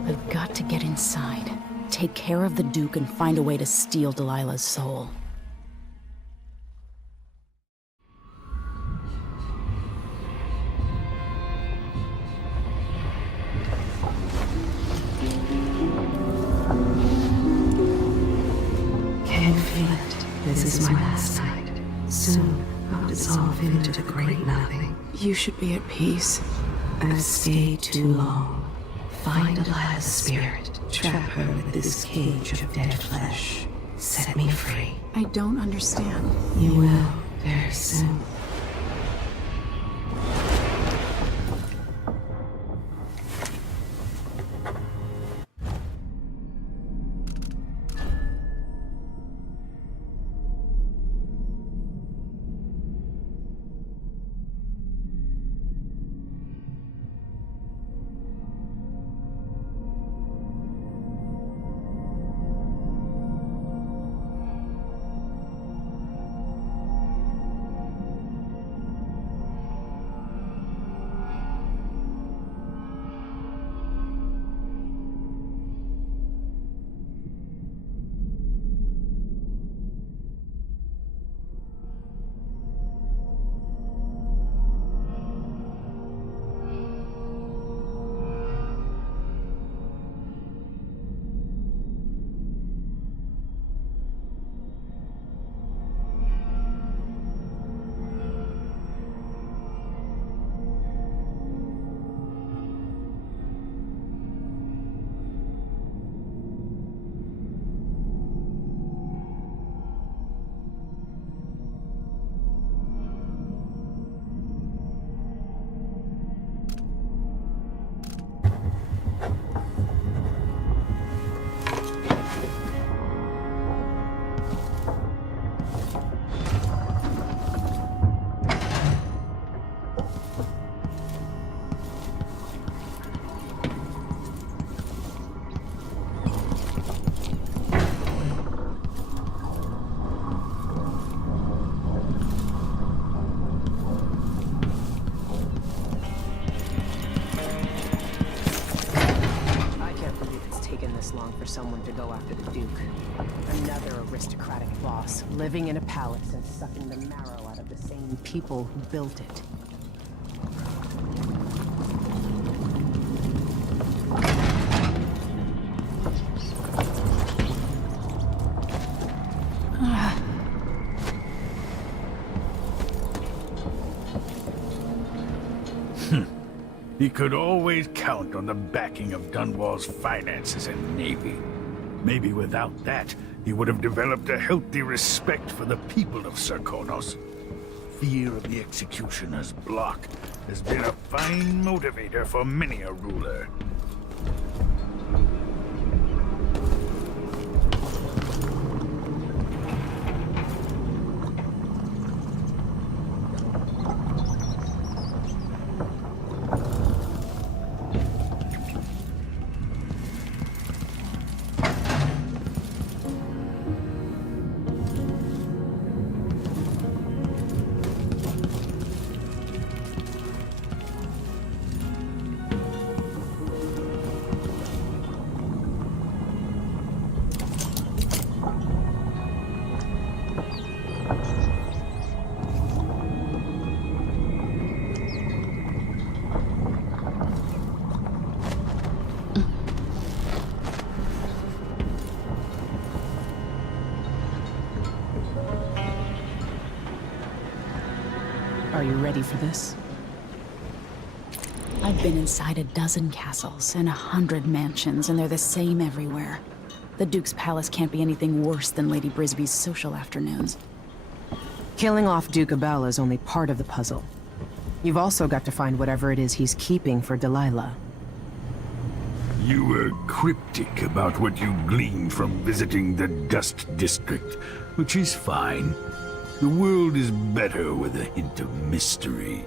I've got to get inside, take care of the Duke, and find a way to steal Delilah's soul. Can't feel it. This is my last night. Soon, I'll dissolve into the great nothing. You should be at peace. I've stayed too long. Find Delilah's spirit. Trap her with this cage of dead flesh. Set me free. I don't understand. You will, very soon. For someone to go after the Duke. Another aristocratic boss, living in a palace and sucking the marrow out of the same people who built it. He could always count on the backing of Dunwall's finances and navy. Maybe without that, he would have developed a healthy respect for the people of Serkonos. Fear of the executioner's block has been a fine motivator for many a ruler. Are you ready for this? I've been inside a dozen castles and 100 mansions, and they're the same everywhere. The Duke's palace can't be anything worse than Lady Brisby's social afternoons. Killing off Duke Abel is only part of the puzzle. You've also got to find whatever it is he's keeping for Delilah. You were cryptic about what you gleaned from visiting the Dust District, which is fine. The world is better with a hint of mystery.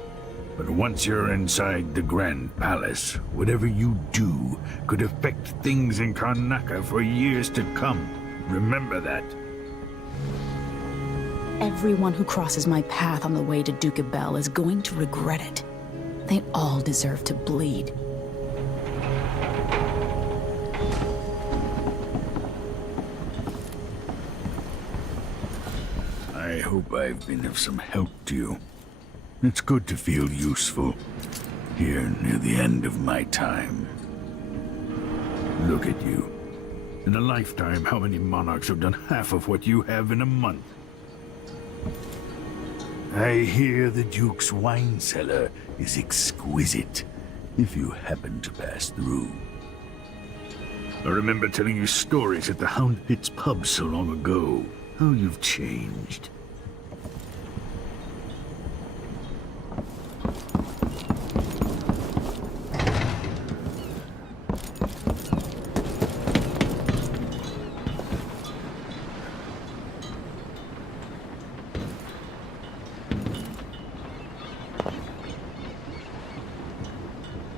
But once you're inside the Grand Palace, whatever you do could affect things in Karnaca for years to come. Remember that. Everyone who crosses my path on the way to Duke Abel is going to regret it. They all deserve to bleed. I hope I've been of some help to you. It's good to feel useful, here near the end of my time. Look at you. In a lifetime, how many monarchs have done half of what you have in a month? I hear the Duke's wine cellar is exquisite, if you happen to pass through. I remember telling you stories at the Hound Pit's pub so long ago. How you've changed.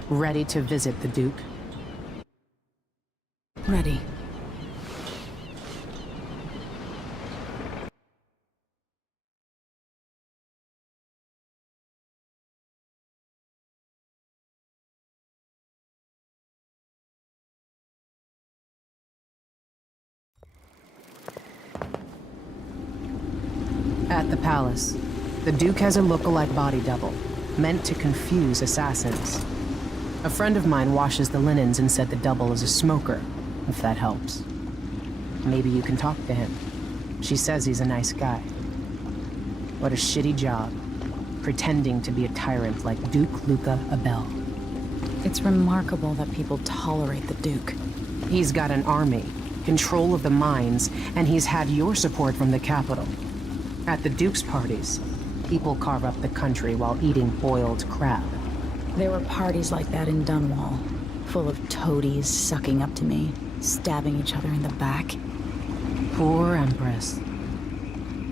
Ready to visit the Duke? Ready. At the palace, the Duke has a look-alike body double, meant to confuse assassins. A friend of mine washes the linens and said the double is a smoker, if that helps. Maybe you can talk to him. She says he's a nice guy. What a shitty job, pretending to be a tyrant like Duke Luca Abel. It's remarkable that people tolerate the Duke. He's got an army, control of the mines, and he's had your support from the capital. At the Duke's parties, people carve up the country while eating boiled crab. There were parties like that in Dunwall, full of toadies sucking up to me, stabbing each other in the back. Poor Empress.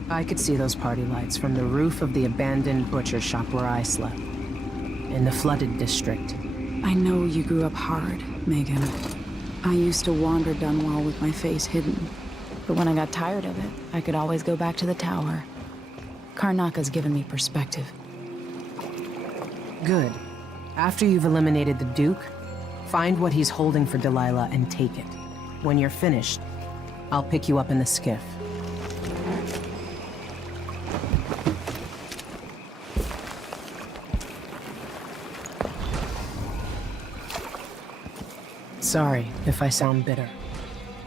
I could see those party lights from the roof of the abandoned butcher shop where I slept, in the flooded district. I know you grew up hard, Megan. I used to wander Dunwall with my face hidden, but when I got tired of it, I could always go back to the tower. Karnaca's given me perspective. Good. After you've eliminated the Duke, find what he's holding for Delilah and take it. When you're finished, I'll pick you up in the skiff. Sorry if I sound bitter.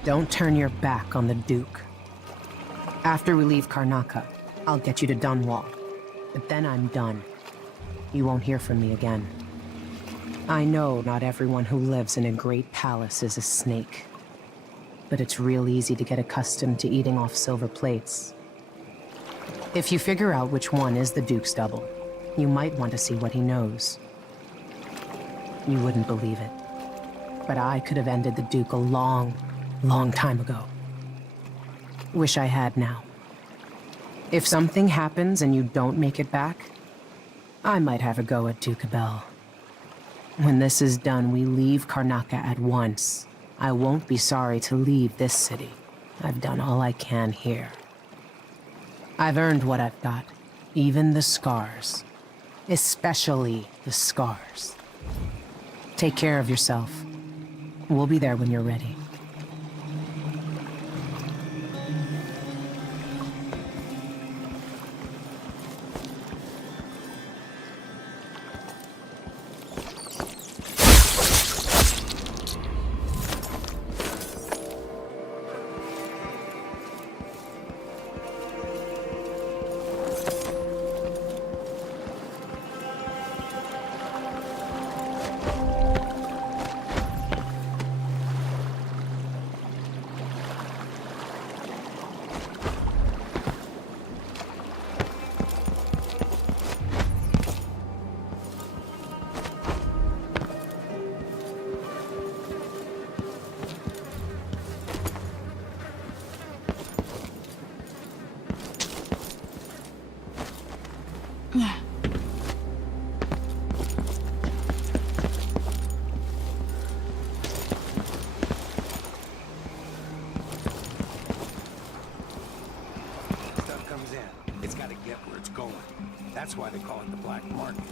Don't turn your back on the Duke. After we leave Karnaca, I'll get you to Dunwall. But then I'm done. You won't hear from me again. I know not everyone who lives in a great palace is a snake. But it's real easy to get accustomed to eating off silver plates. If you figure out which one is the Duke's double, you might want to see what he knows. You wouldn't believe it, but I could have ended the Duke a long time ago. Wish I had now. If something happens and you don't make it back, I might have a go at Duke Abel. When this is done, we leave Karnaca at once. I won't be sorry to leave this city. I've done all I can here. I've earned what I've got, even the scars. Especially the scars. Take care of yourself. We'll be there when you're ready. Stuff comes in. It's got to get where it's going. That's why they call it the black market.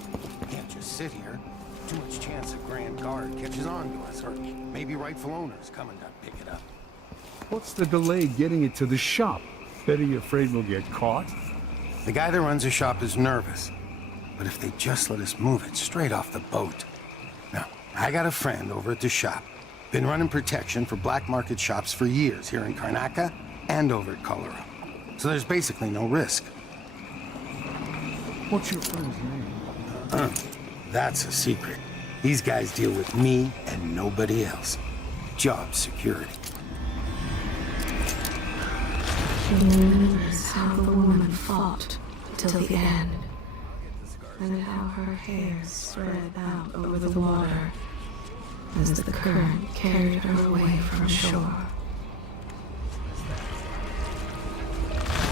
You can't just sit here. Too much chance a Grand Guard catches on to us, or maybe rightful owners come and pick it up. What's the delay getting it to the shop? Better you afraid we'll get caught? The guy that runs the shop is nervous. But if they just let us move it straight off the boat. Now, I got a friend over at the shop. Been running protection for black market shops for years here in Karnaca and over at Colorado. So there's basically no risk. What's your friend's name? That's a secret. These guys deal with me and nobody else. Job security. She remembers how the woman fought till the end, and how her hair spread out over the water as the current carried her away from shore.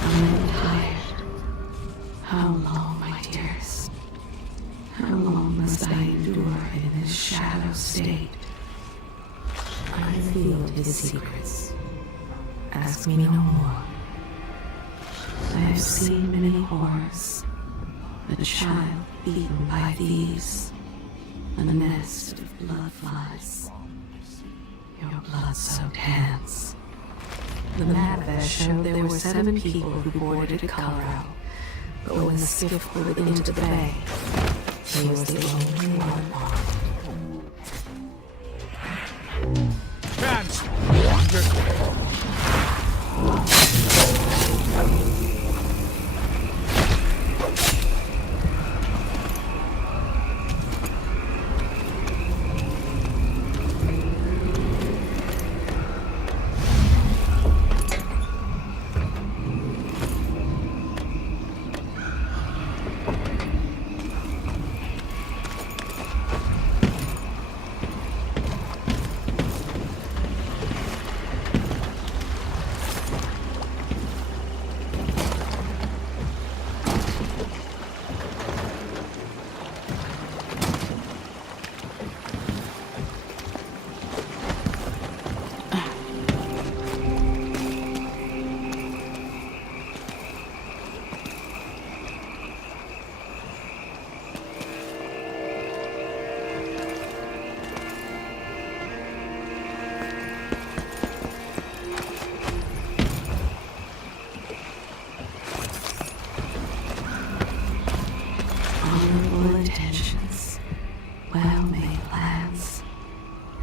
I'm tired. How long, my dearest? How long must I endure in this shadow state? I revealed his secrets. Ask me no more. I have seen many horrors. A child beaten by thieves. A nest of blood flies. Your blood-soaked hands. The manifest showed there were 7 people who boarded at Colorado. But when the skiff pulled into the bay, he was the only one armed. Vance! Honorable intentions, well-made plans,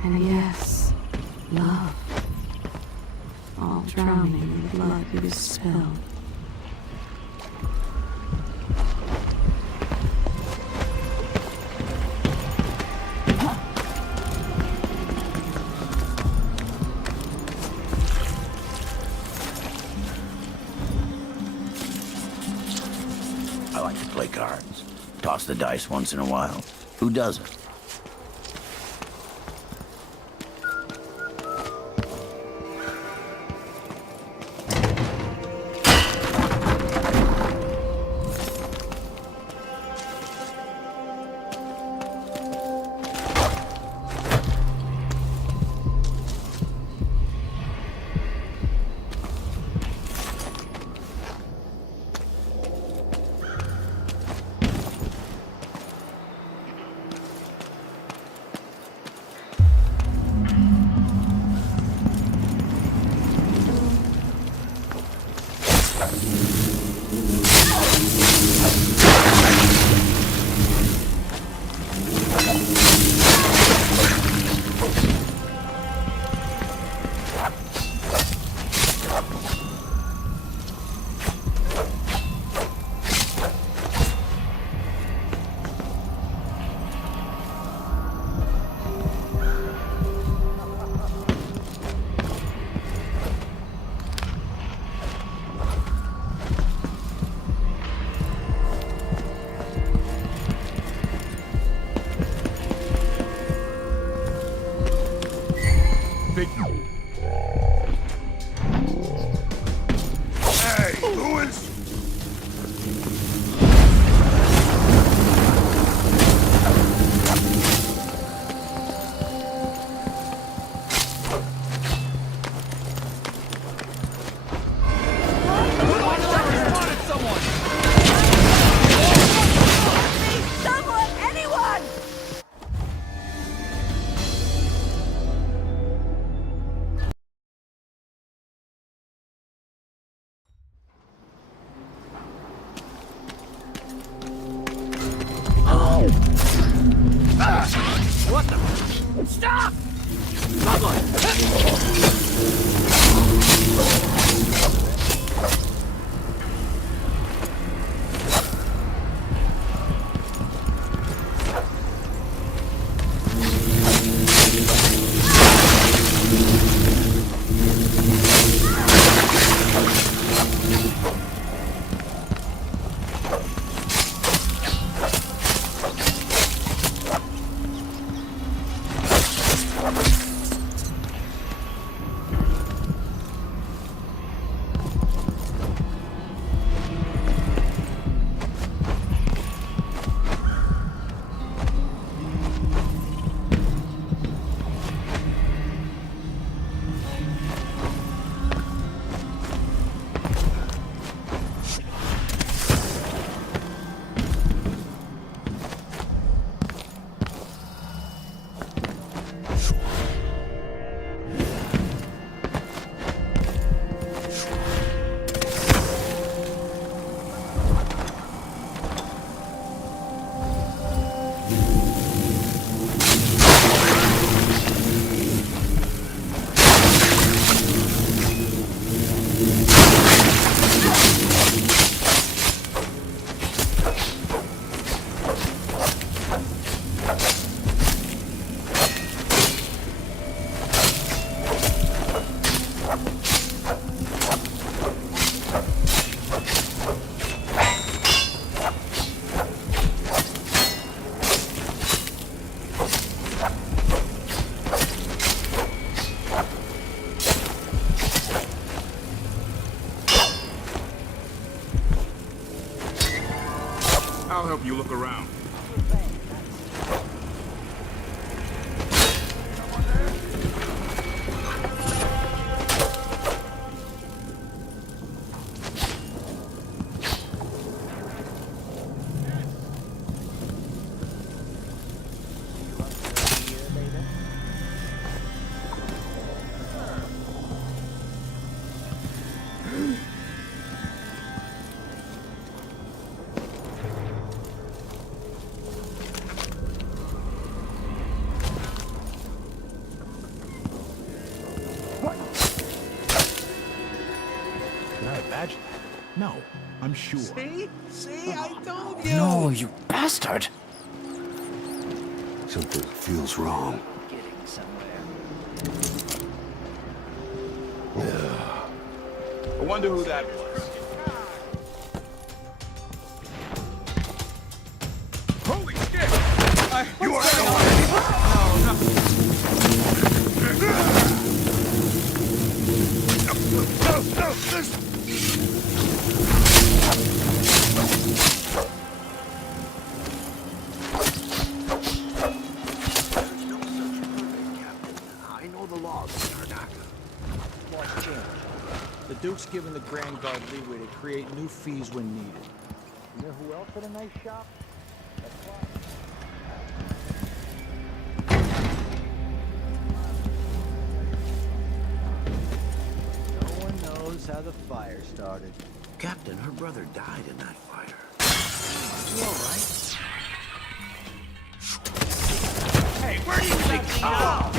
and yes, love. All drowning in the blood you've spilled. I like to play cards. Toss the dice once in a while. Who doesn't? Hey, Lewis! Stop! I'll help you look around. Did I imagine that? No, I'm sure. See, I told you. No, you bastard! Something feels wrong. Getting somewhere. I wonder who that was. Holy shit! You are I know the laws in Karnaka. What's changed? The Duke's given the Grand Guard leeway to create new fees when needed. You know who else had a nice shop? That's why. No one knows how the fire started. Captain, her brother died in that fire. You all right? Hey, where do you think you go?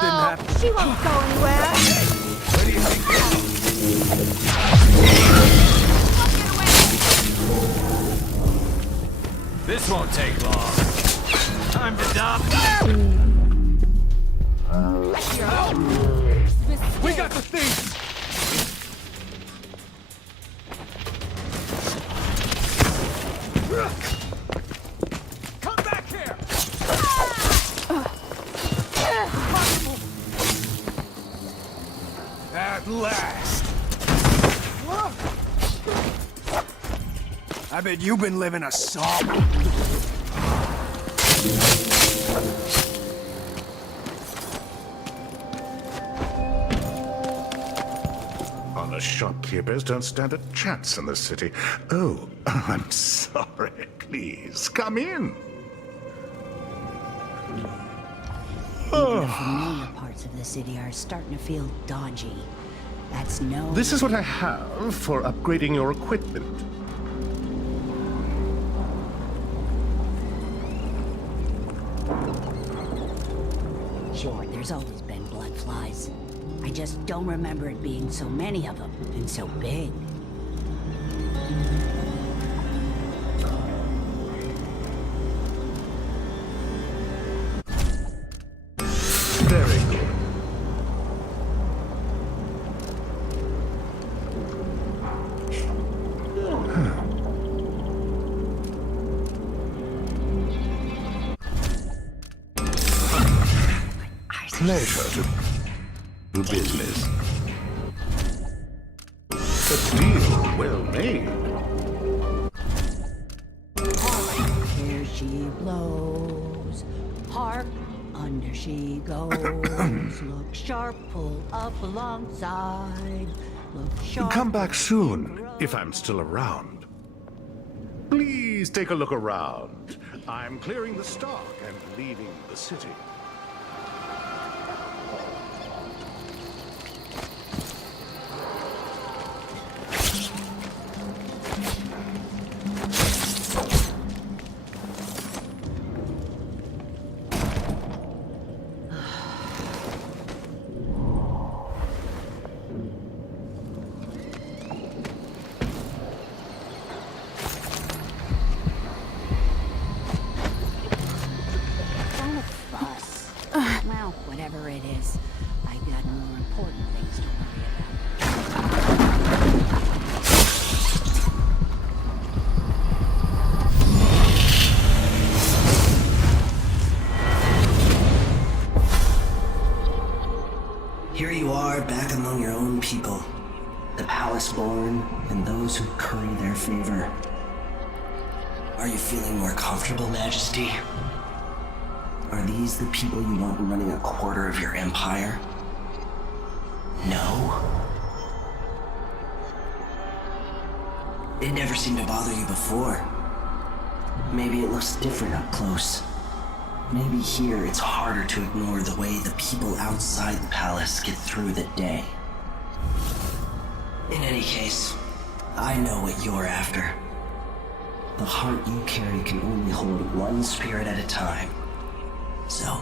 didn't happen. She won't go anywhere. Where do you think? This won't take long. Time to die. We got the thing! Come back here! At last! I bet you've been living a song. Honest shopkeepers don't stand a chance in the city. Oh, I'm sorry. Please, come in. Even the familiar parts of the city are starting to feel dodgy. That's no... This is what I have for upgrading your equipment. Sure, there's always been blood flies. I just don't remember it being so many of them, and so big. Very good. Pleasure to do business. A deal well made. Here she blows. Hark, under she goes. Look sharp, pull up alongside. Look sharp. Come back soon, if I'm still around. Please take a look around. I'm clearing the stock and leaving the city. Well, whatever it is, I've got more important things to worry about. Here you are, back among your own people. The palace-born and those who curry their favor. Are you feeling more comfortable, Majesty? Are these the people you want running a quarter of your empire? No? It never seemed to bother you before. Maybe it looks different up close. Maybe here it's harder to ignore the way the people outside the palace get through the day. In any case, I know what you're after. The heart you carry can only hold one spirit at a time. So,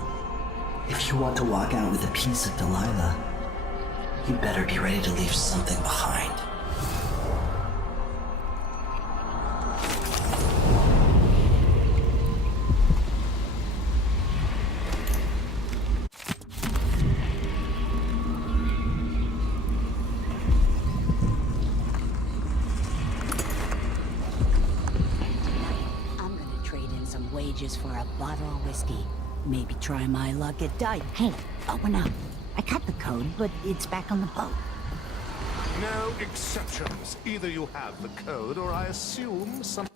if you want to walk out with a piece of Delilah, you better be ready to leave something behind. I'm gonna trade in some wages for a bottle of whiskey. Maybe try my luck at Diet. Hey, open up. I cut the code, but it's back on the boat. No exceptions. Either you have the code, or I assume some...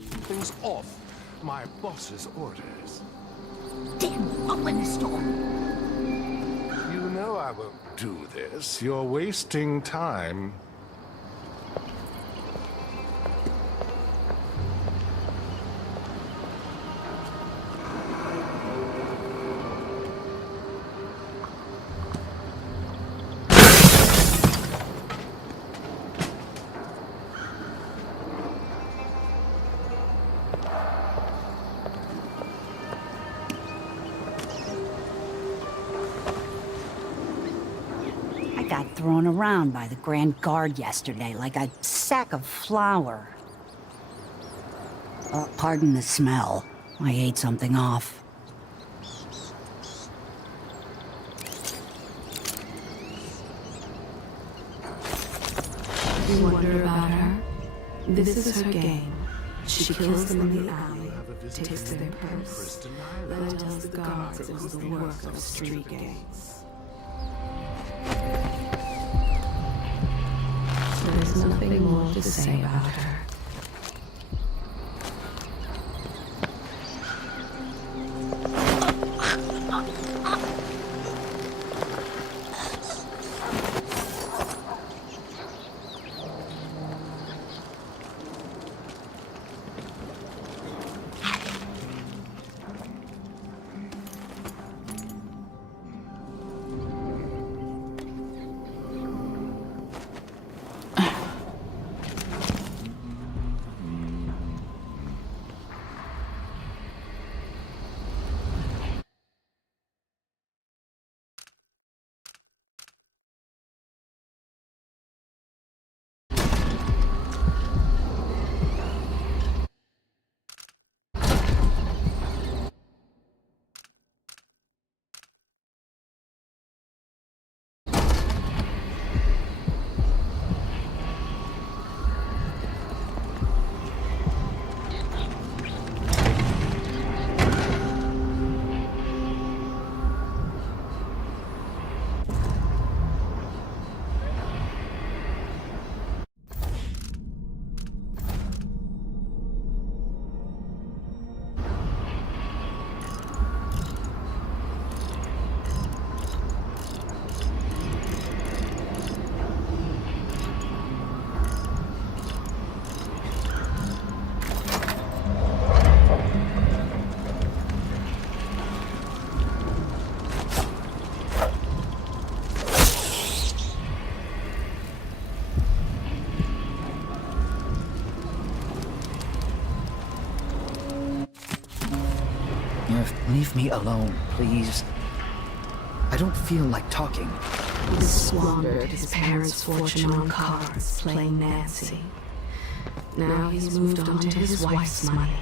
Things off my boss's orders. Damn, open this door. You know I won't do this. You're wasting time. thrown around by the Grand Guard yesterday like a sack of flour. Pardon the smell. I ate something off. You wonder about her? This is her game. She kills them in the alley, takes their purse, then tells the guards it was the work of street gangs. There's nothing more to say about her. Leave me alone, please. I don't feel like talking. He squandered his parents' fortune on cards, playing Nancy. Now he's moved on to his wife's money.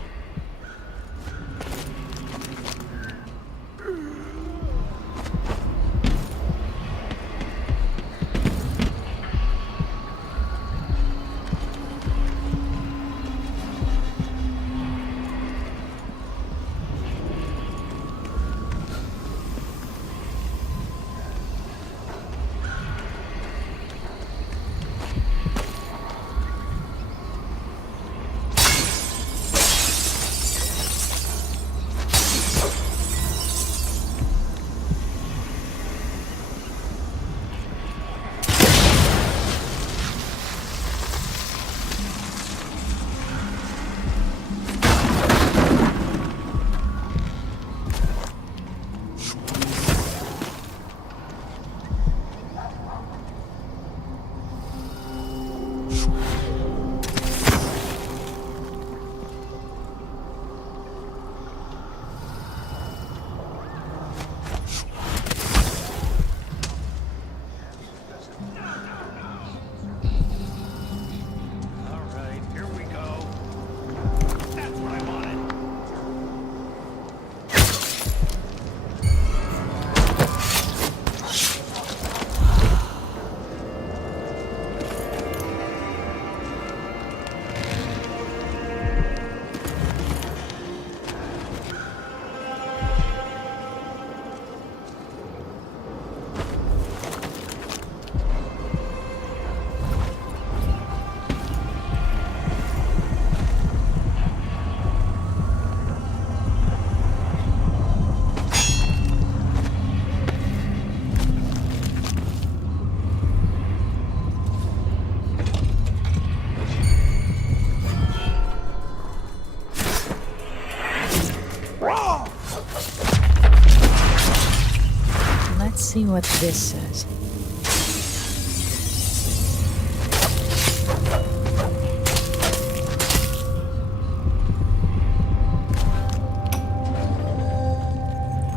See what this says.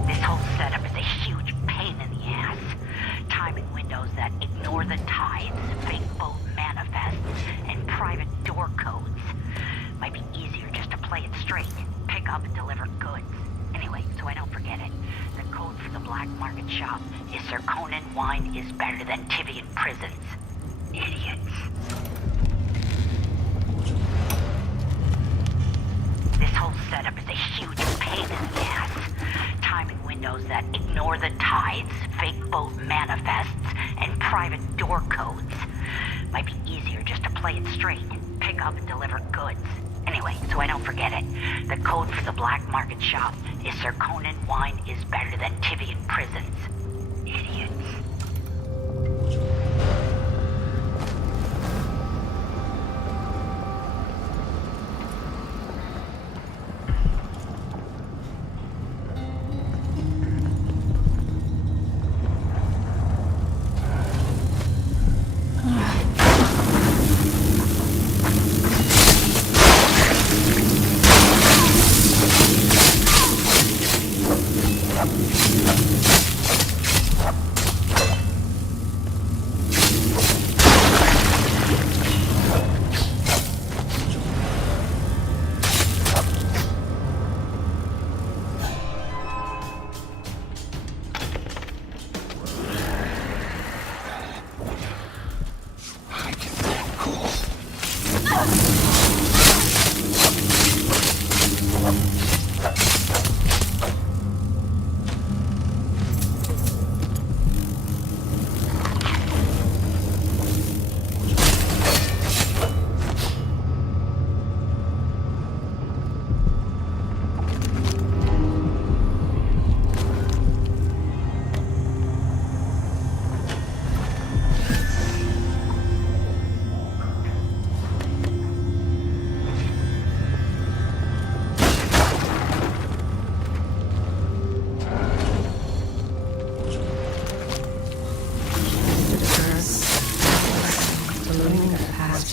This whole setup is a huge pain in the ass. Timing windows that ignore the shop is Sir Conan wine is better than Tivian prisons. Idiots. This whole setup is a huge pain in the ass. Timing windows that ignore the tides, fake boat manifests, and private door codes. Might be easier just to play it straight. Pick up and deliver goods. Anyway, so I don't forget it, the code for the black market shop is Sir Conan wine is better than Tivian prisons. Idiots.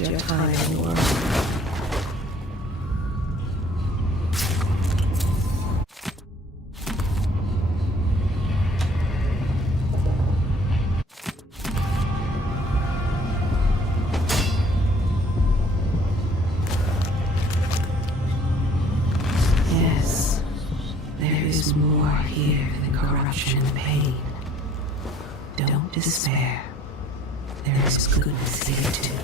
Your time in the world. Yes, there is more here than corruption and pain. Don't despair. There is goodness here too.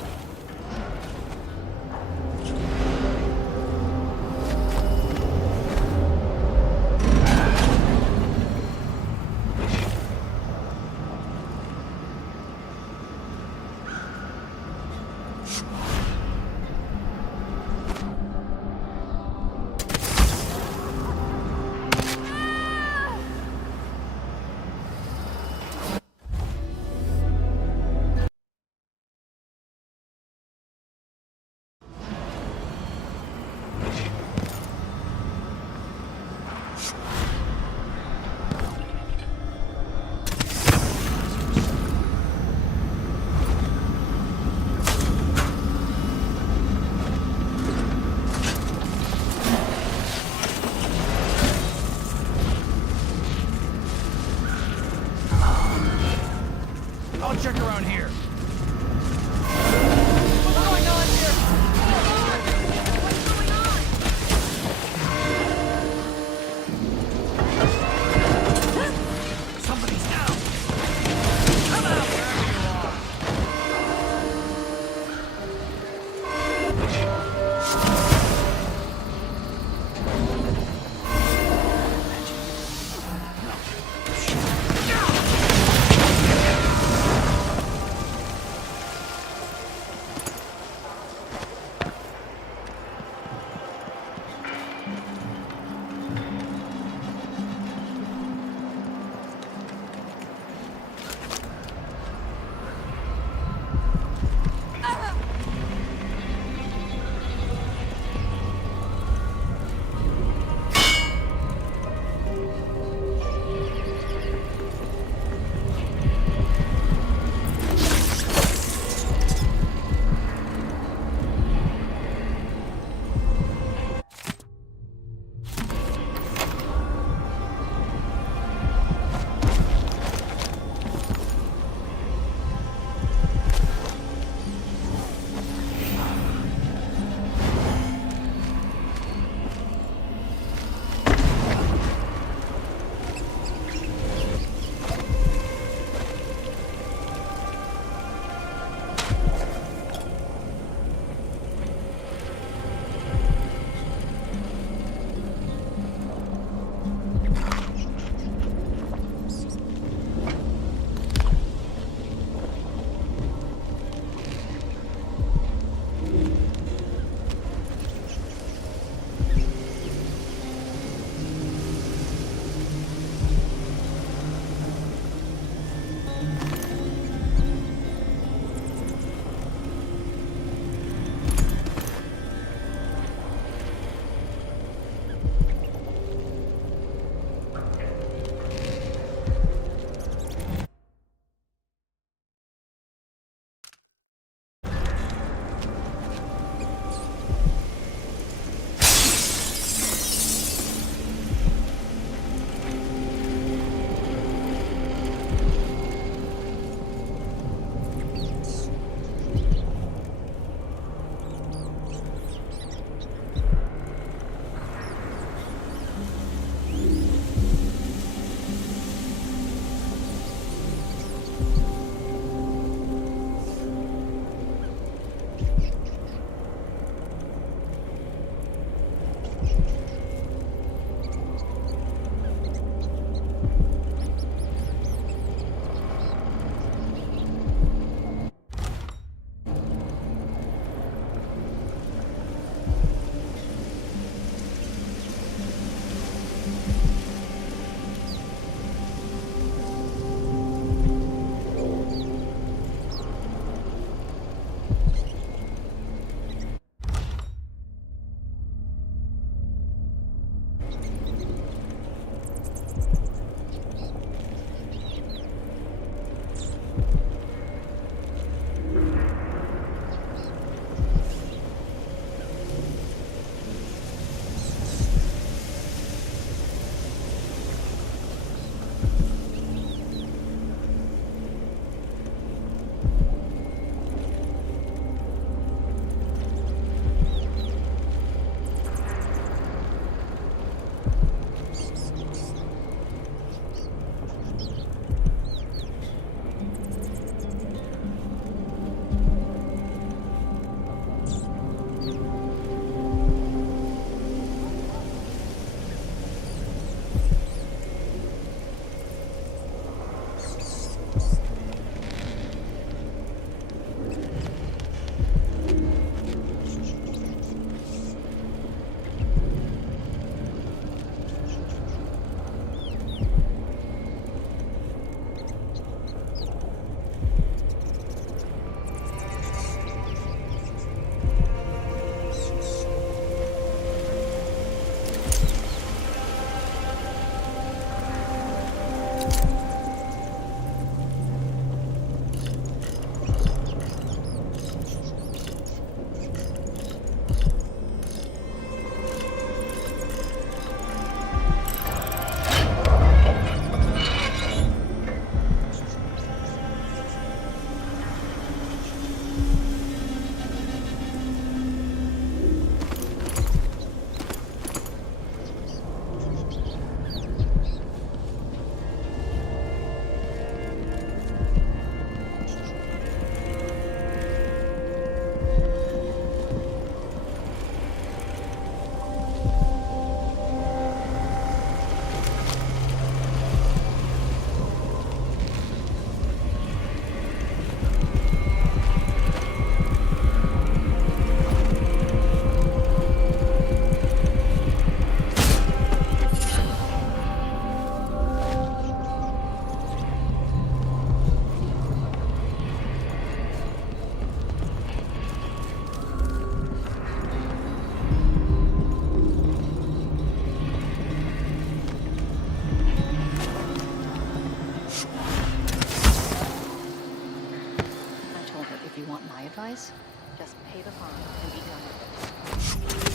Otherwise, just pay the fine and be done with it.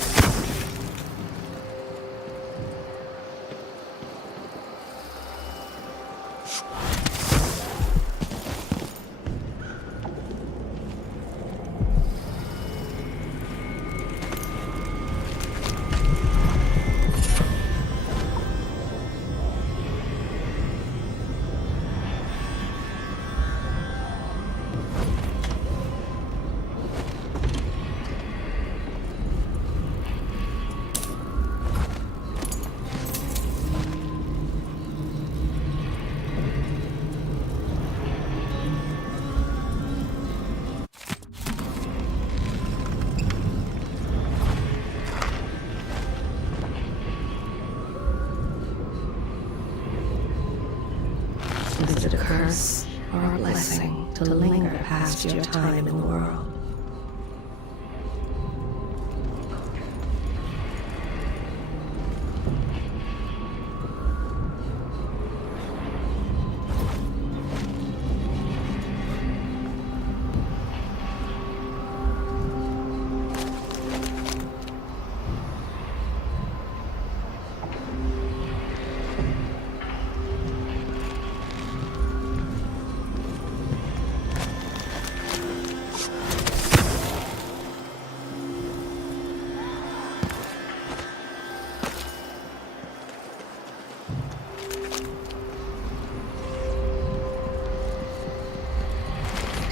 Is it a curse or a blessing to linger past your time in the world?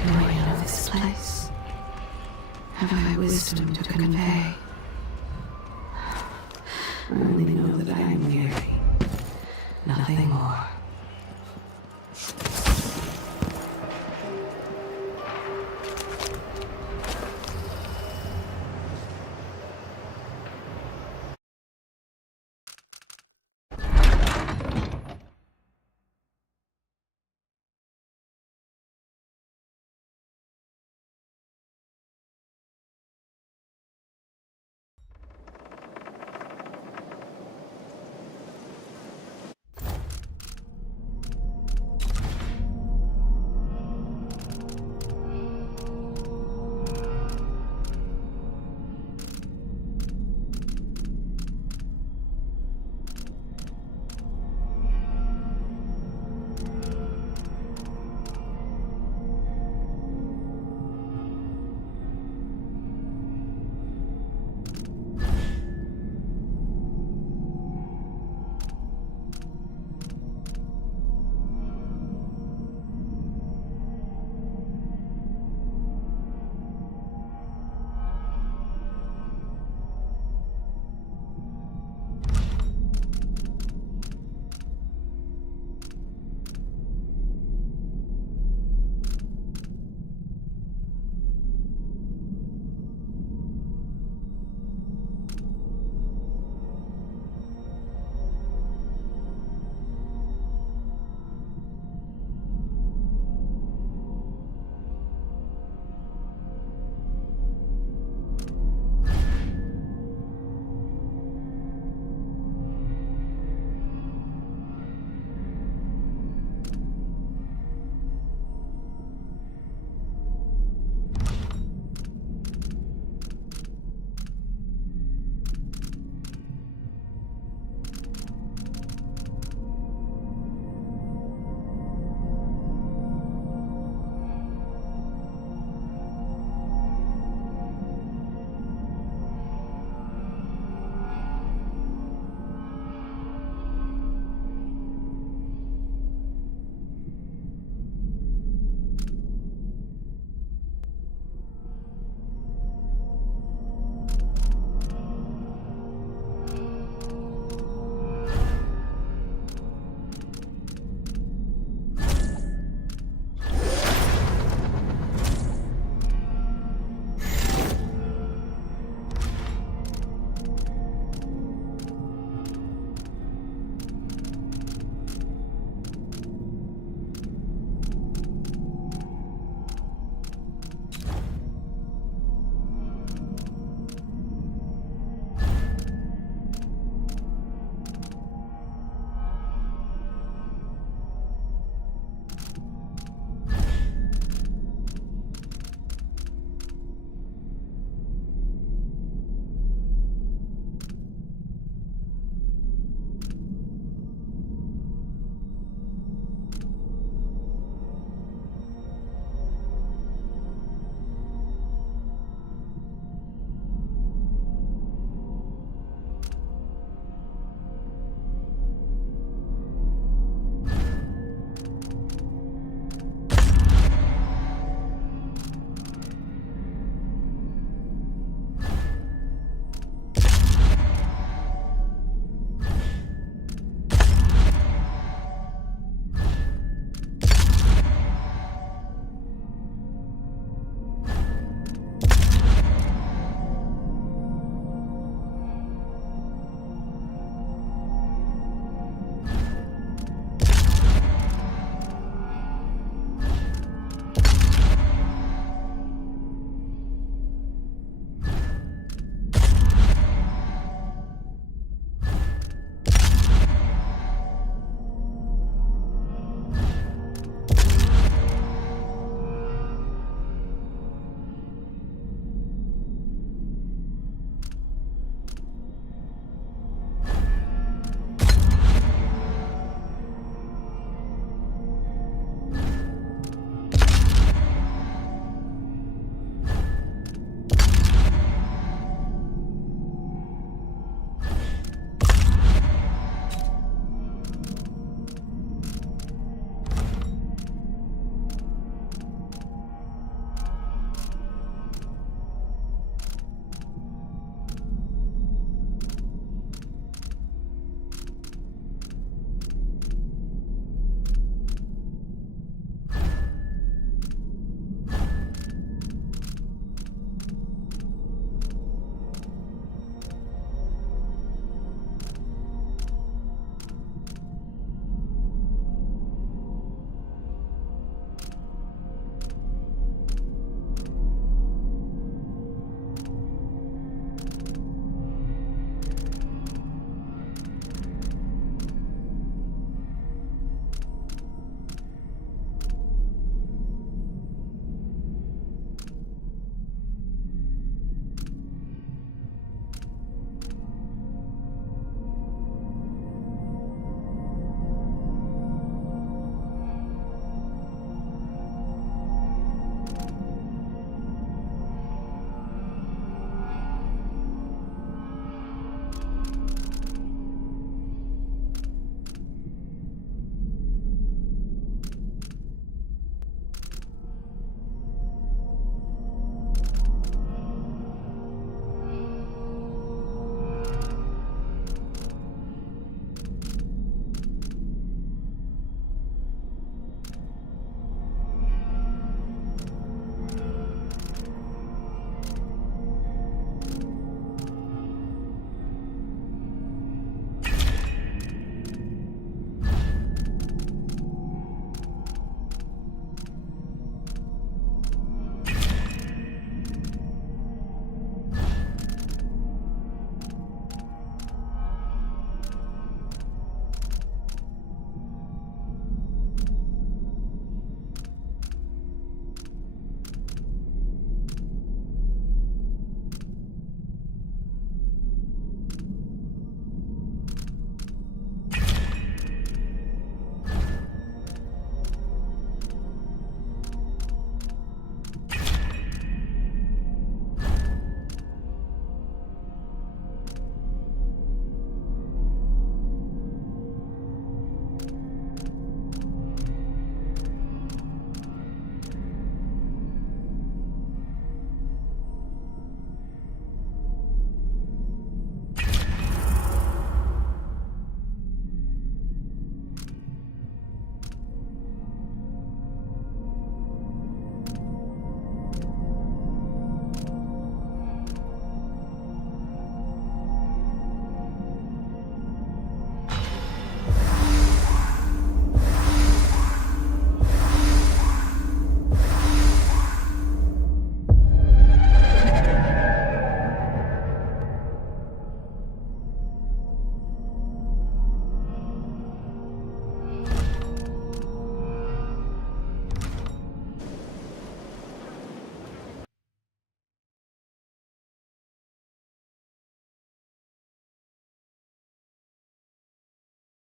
Do I know this place? Have I wisdom to convey? I only know that I am weary. Nothing more.